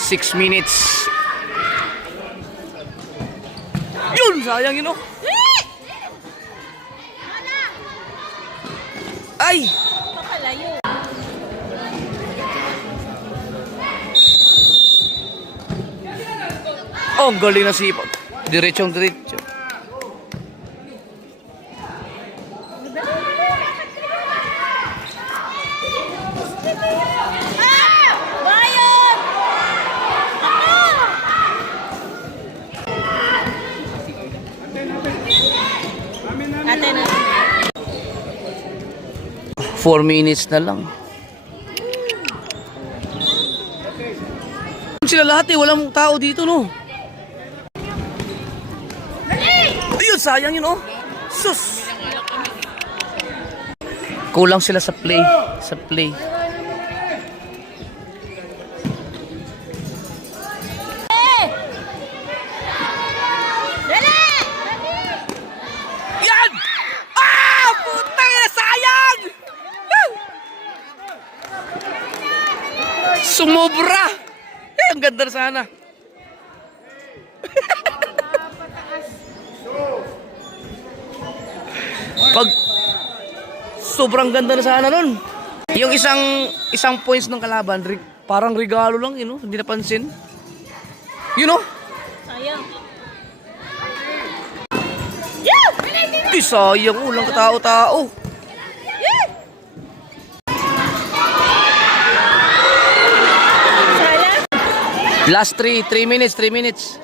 6 minutes. Yun! Sayang yun, oh. Ay! Pakalayo. Oh, ang galing na sipag. Diretsong diretso. Bayon! Ate na. 4 minutes na lang. Sila lahat eh, walang tao dito, no? Ayun, sayang yun, oh. Sus! Kulang sila sa play. Sa play. Dali! Yan! Ah! Putang ina, sayang! Sumobra! Eh, ang ganda na sana. Pag sobrang ganda na sana nun. Yung isang points ng kalaban, parang regalo lang, yun, no? Hindi napansin. You know? Sayang. Di sayang, ulang katao-tao. Sayang. Last 3 minutes, 3 minutes.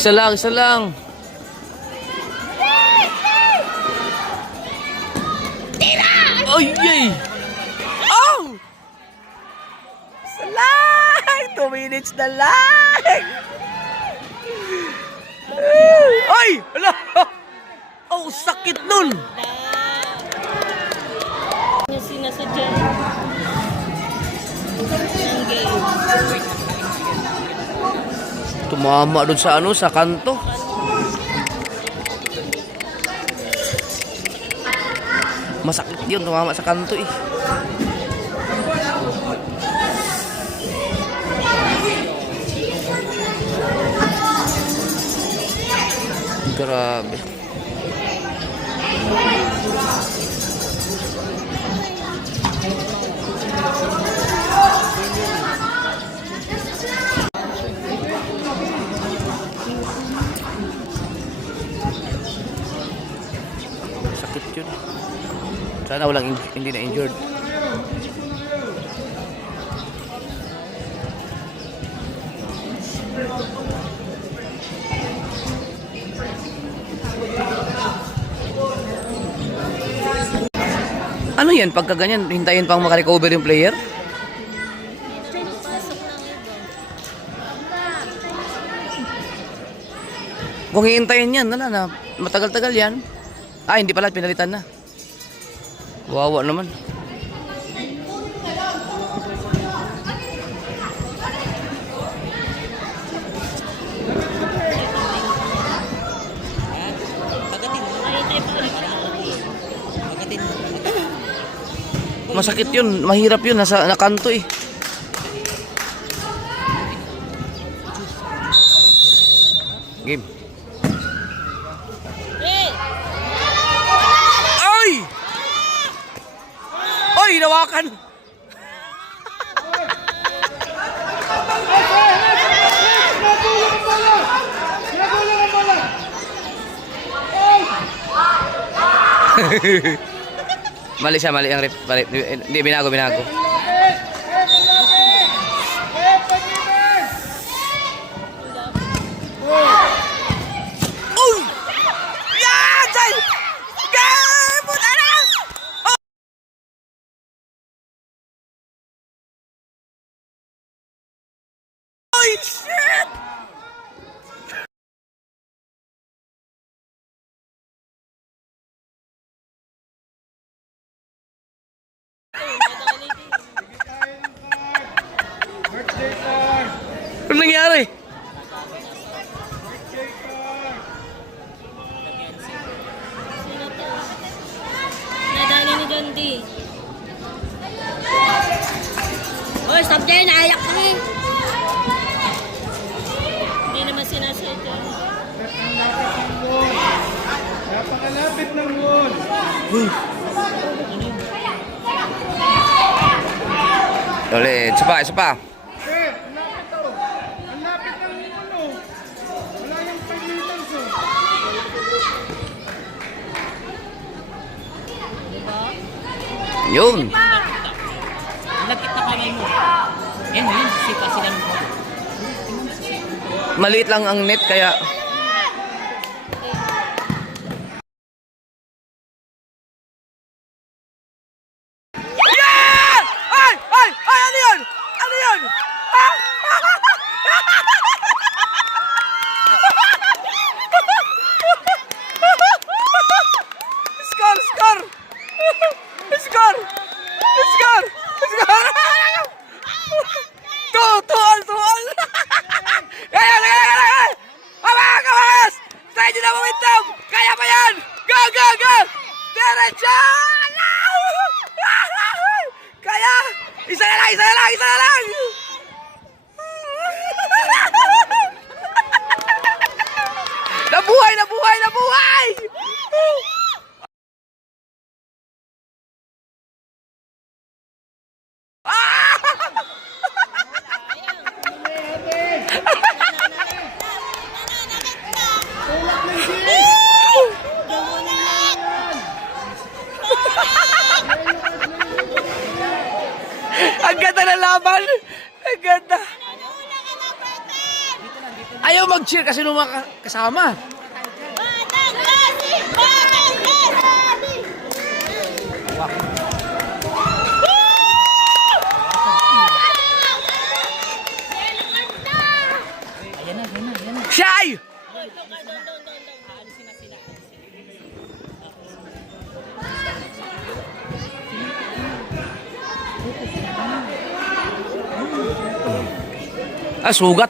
Isa lang, isa lang. Tira! Ay, ay! Oh! Isa lang! 2 minutes na lang! Ay! Ala! Oh, sakit nun! Yung sinasadya. Ang game. Tumama doon sa ano, sa kanto. Masakit yun, tumama sa kanto eh. Grabe. Sakit yun. Sana walang hindi na injured. Ano yan? Pagka ganyan, hintayin pang makarecover yung player? Kung hihintayin yan, wala na. Matagal-tagal yan. Ah, hindi pala, pinalitan na. Wawa naman. Masakit yun, mahirap yun, nasa nakanto eh. Game. Ay! Ay, hinawakan! Mali siya, mali ang rep. Mali. Hindi, binago. Uy! Yan! Dyan! Game! Puta na! Oh! Shit! Ano nangyari? Nadali ni Gandhi. Hoy, stop dyan! Naayak kami! Hindi naman sinasadya. Napakalapit ng wall. Ulit, isa pa. Yun. Lagkit na kamay mo. Yan mo yun, sipa sila mo. Maliit lang ang net kaya yeah! Ay! Ano yun? Ha? Score! 2-all! Kaya! Kamas! Tayo na momentum! Kaya pa yan! Go! Diretso! Kaya! Isa na lang! Nabuhay! Ang ganda ng laban! Ang ganda! Ayaw mag-cheer kasi nung mga kasama. Shy! Ah, sugat.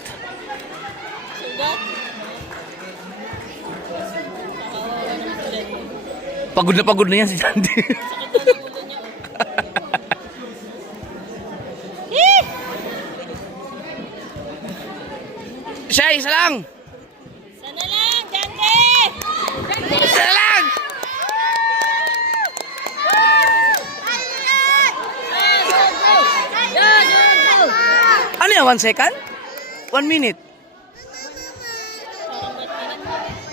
Pagod na yan si Jandy. Siya, isa lang! Sana lang, Dante! Isa lang! Ano yan? 1 second? 1 minute?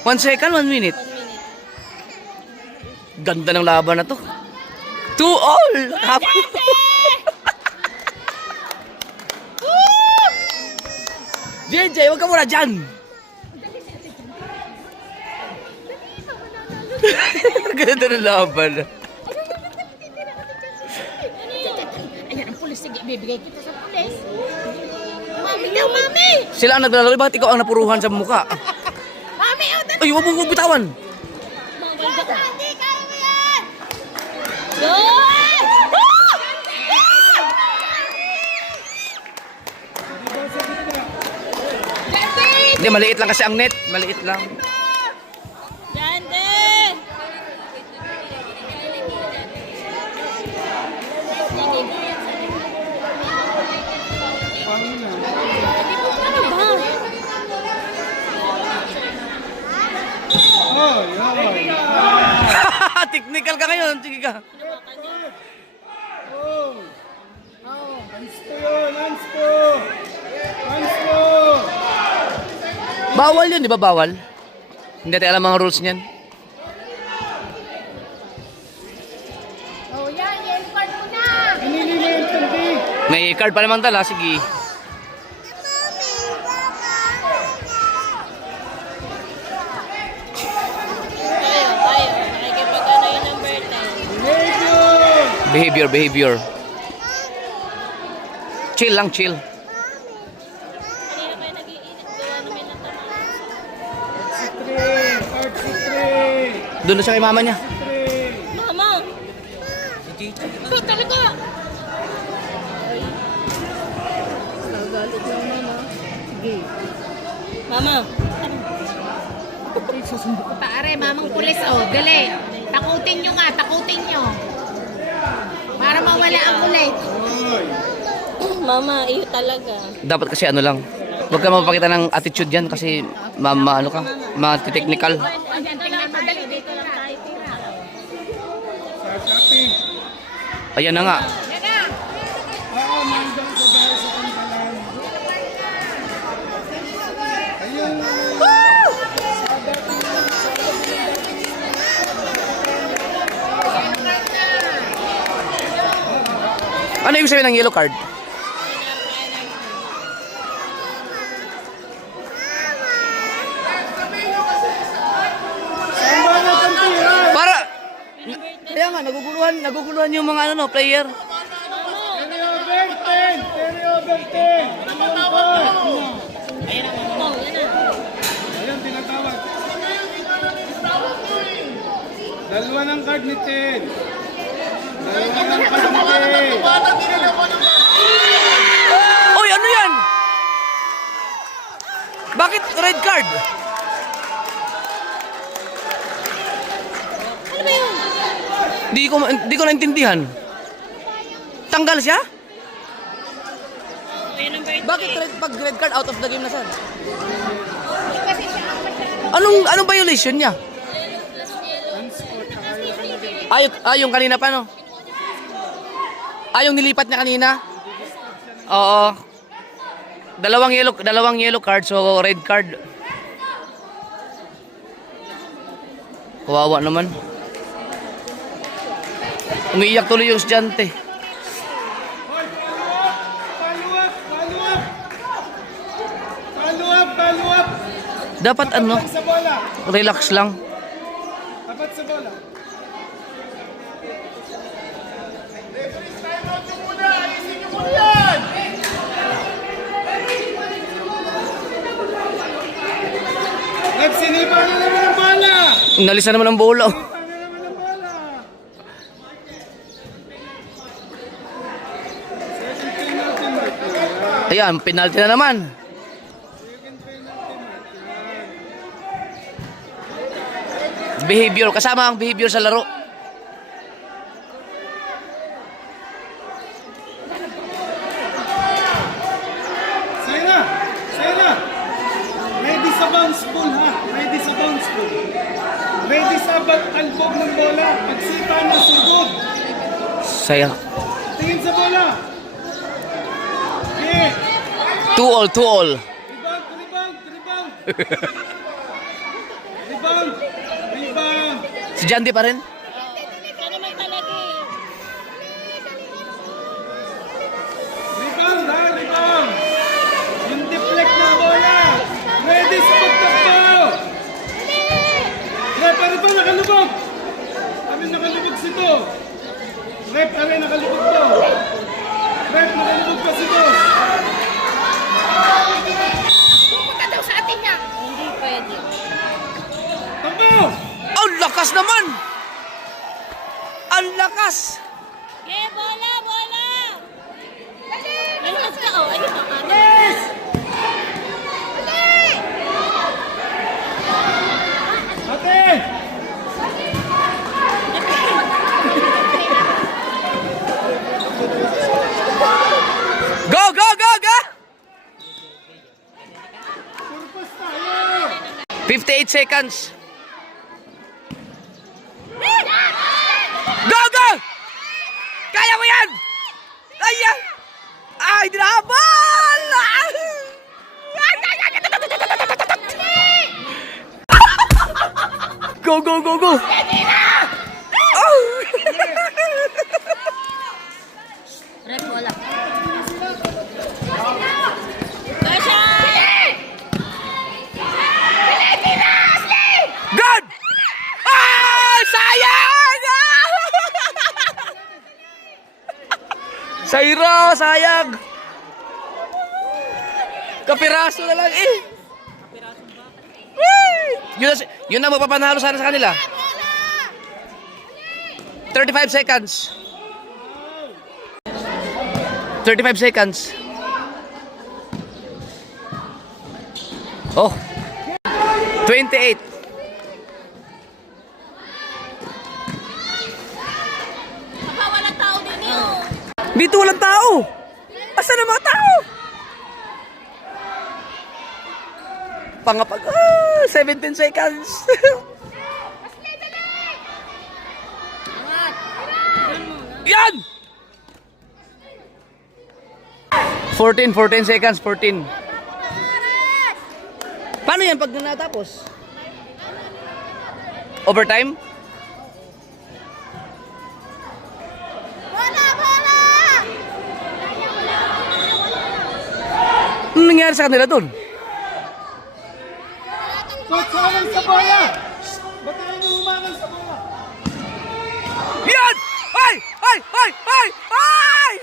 1 second, 1 minute? Ganda ng laban na to. 2-all! JJ, wag ka muna dyan! Ganda ng laban. Ayan, ang pulis. Sige, bibigay kita sa pulis. Mami daw, mami! Sila ang naglalaro, bakit ikaw ang napuruhan sa mukha? Mami, oh, Ay, huwag mong bitawan! Hindi, kaya mo yan! Hindi, maliit lang kasi ang net. Maliit lang. Dante! Technical ka ngayon. Sige ka. Bawal yun, di ba bawal? Hindi natin alam mga rules niyan. Oh, yan, yellow card mo na! May card pa naman tala. Sige. Tayo. Nakikipag-ano yun ng birthday. Behavior. Chill lang, chill. Kanina kayo nag-iinit. Gawa namin ng tama. Doon na siya kay mama niya. Mama! Ito talaga! Nagalit ng mama. Sige. Mama! Susundo ko pa, are, mamang pulis, oh, dali. Takutin nyo nga, takutin nyo. Para mawala ang ulit. Mama, iyo talaga. Dapat kasi ano lang. Huwag ka mapakita ng attitude yan kasi ano ka, technical. Tingnan mo, dali, dito lang tayo tira. Ayan na nga. Yan na! Ano ibig sabihin ng yellow card? Para kaya nga naguguluhan yung mga player. Dalawa ng card ni Chen. Dalawa ng card ni Chen. Oy, ano yan? Bakit red card? Ano ba yun? Di ko naintindihan. Tanggal siya? Ayun ang birthday. Bakit pag red card out of the game na sir? Anong violation niya? Yung kanina pa no? Yung nilipat niya kanina? Oo. Dalawang yellow card so red card. Kawawa naman. Umiiyak tuloy yung estudyante. Follow up! Dapat ano, Sa bola. relax lang. Tapat sa bola. Ref, sinipa na naman ang bola. Inalis na naman ang bola. Sinipa na naman ang bola. Second penalty mark. Ayan, penalty na naman. Second penalty mark. Behavior, kasama ang behavior sa laro. Sa'yo na! Sa'yo na! Ready sa bounce ball ha! Ready sa bounce ball. Ready sa albog ng bola. Pagsipa na sugod. Sayang. Tingin sa bola. Okay. 2-all, 2-all. Rebound, rebound, rebound. Rebound, rebound. Si Jandy pa rin? Ikaw naman talaga eh. Rebound ha, rebound. Yung deflect ng bola. Ready sa pagtakbo. Rep, ano ba nakalubog? Kami nakalubog si to. Rep, ano nakalubog to? Rep, nakalubog pa si to. Pupunta daw sa atin niya. Hindi pwede. Takbo! Ang lakas naman! Ang lakas! Eh, bola, bola! Ayun ka, oh. Ayun ka. Yes! Ate! Go, go, go, go! Purpose tayo! 58 seconds. Go, go! Kaya mo yan! Ayan! Ay, dinabal! Go, go, go, go! Rep, bola. Kasha! Good! Ah! Sayang! Sayro, sayang! Kapiraso na lang eh! Yun na mapapanalo sana sa kanila. 35 seconds. 35 seconds. Oh. 28. Baka walang tao din yun. Dito walang tao. Asan ang mga tao? Pangapag. 17 seconds. Yan! 14 seconds, 14. Paano yan pag natapos? Overtime? Ano nangyari sa kanila dun? Coach, haman sa bola! Batayin mo humangan sa bola! Yan! Ay! Ay! Ay! Ay! Ay!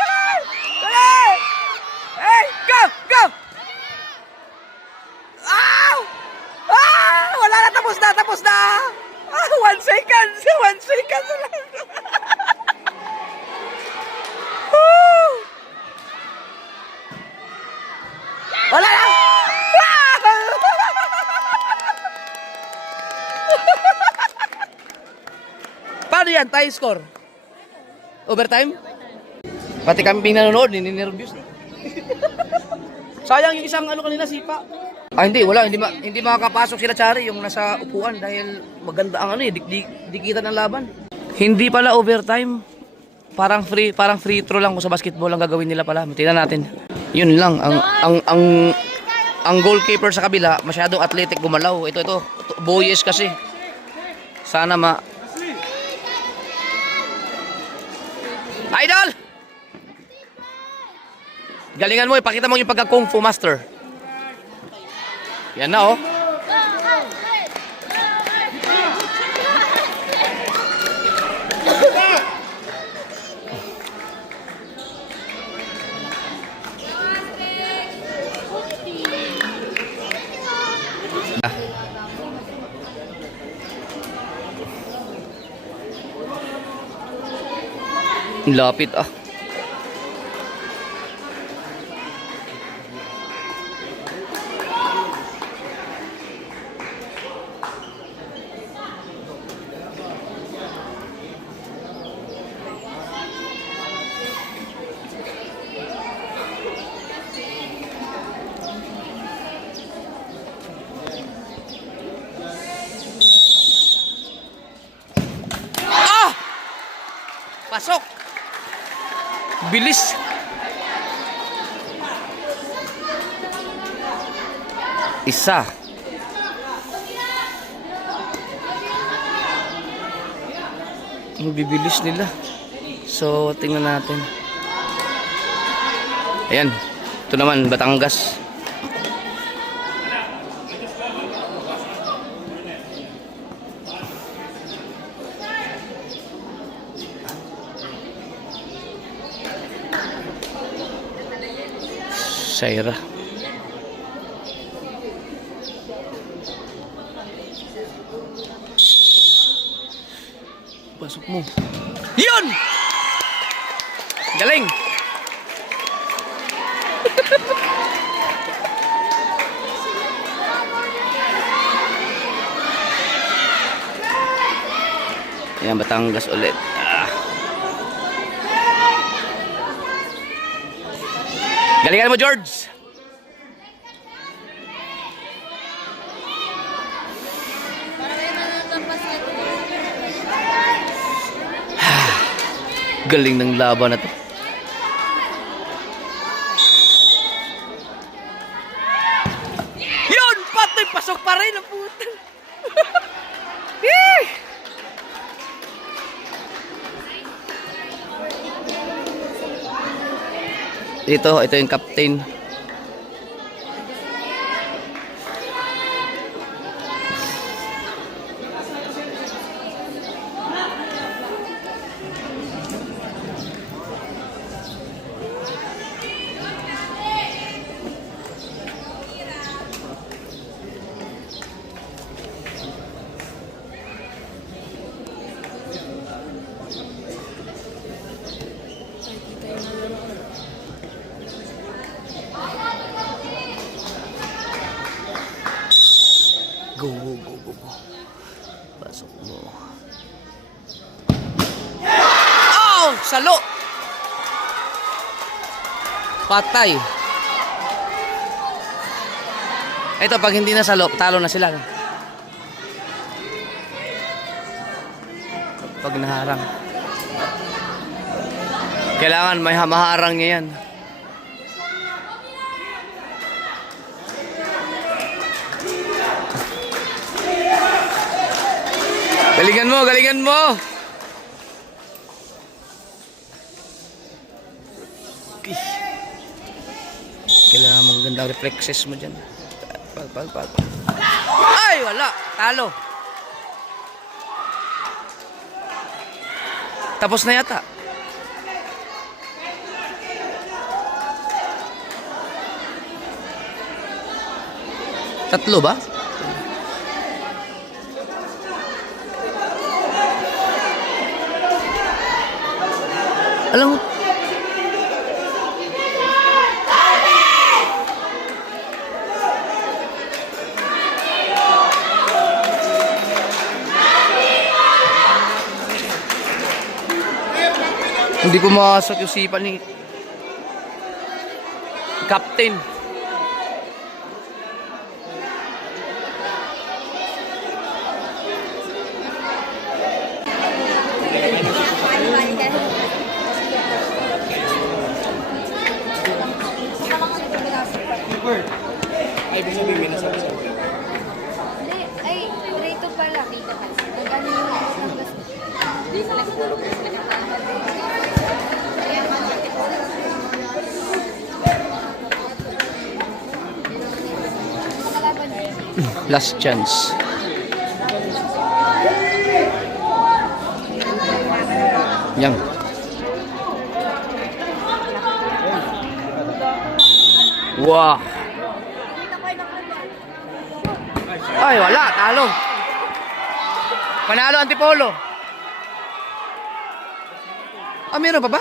Ay! Dali! Hey! Go! Go! Ah! Ah! Wala na! Tapos na! Tapos na! Ah, 1 second! 1 second lang! Woo! Wala na! Ah! Paano yan? Tie score? Overtime? Pati kami nanonood, nininervyos eh. Sayang yung isang ano kanina, sipa. Ah, hindi, wala. Hindi makakapasok sila, Chari, yung nasa upuan dahil maganda ang ano eh, dikitan ng laban. Hindi pala overtime. Parang free throw lang kung sa basketball ang gagawin nila pala. Tingnan natin. Yun lang, ang goalkeeper sa kabila, masyadong athletic gumalaw. Ito, boyish kasi. Sana Idol! Galingan mo, ipakita mo yung pagka-kung fu master. Yan na oh. Lapit ah. Pasok! Bilis! Isa. Ang bibilis nila. So, tingnan natin. Ayan. Ito naman, Batangas. Saira. Pasok mo. Yun! Galing! Ayan, Batangas ulit. Galingan mo, George! Galing ng laban na to. Yun! Patay! Pasok pa rin ang putang! Ito yung captain. Go. Pasok mo. Oh! Salo! Patay. Ito, pag hindi na salo, talo na sila. Pag naharang. Kailangan may maharang niya yan. Galingan mo! Okay. Kailangan mong gandang reflexes mo dyan. Pag. Ay, wala! Talo! Tapos na yata. Tatlo ba? Alam mo, hindi pumasok yung sipa ni Captain. Ay, rito pala. Nag-ano yung isang gas. Last chance. Yang. Wah. Ay, wala. Talo. Panalo Antipolo. Ah, meron pa ba?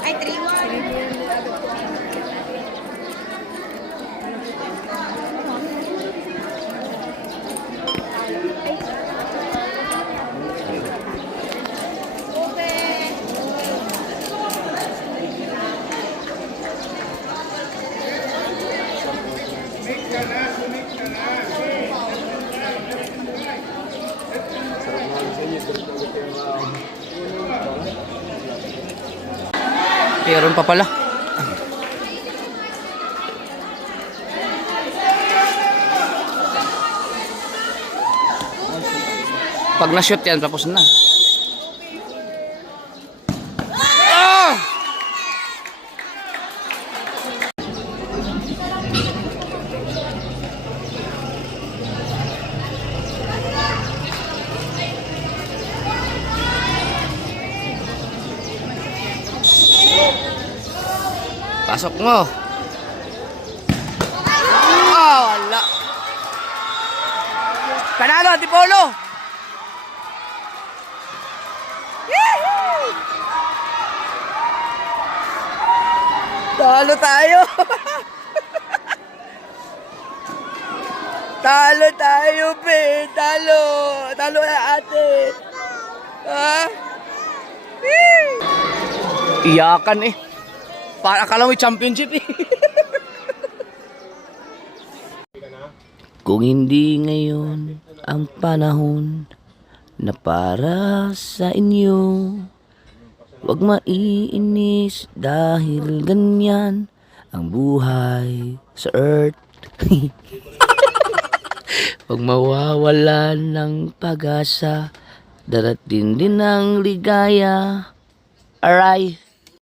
Ay, 3 Meron pa pala. Pag na-shoot yan, tapos na. Ah! Pasok mo. Ah, wala. Panalo, Antipolo. Talo tayo. Talo tayo, be. Talo. Talo na ate. Ha? Iyakan eh. Para akala mo championship eh. Kung hindi ngayon ang panahon na para sa inyo, wag maiinis dahil ganyan ang buhay sa earth. Wag mawawalan ng pag-asa, darating din ang ligaya. Aray.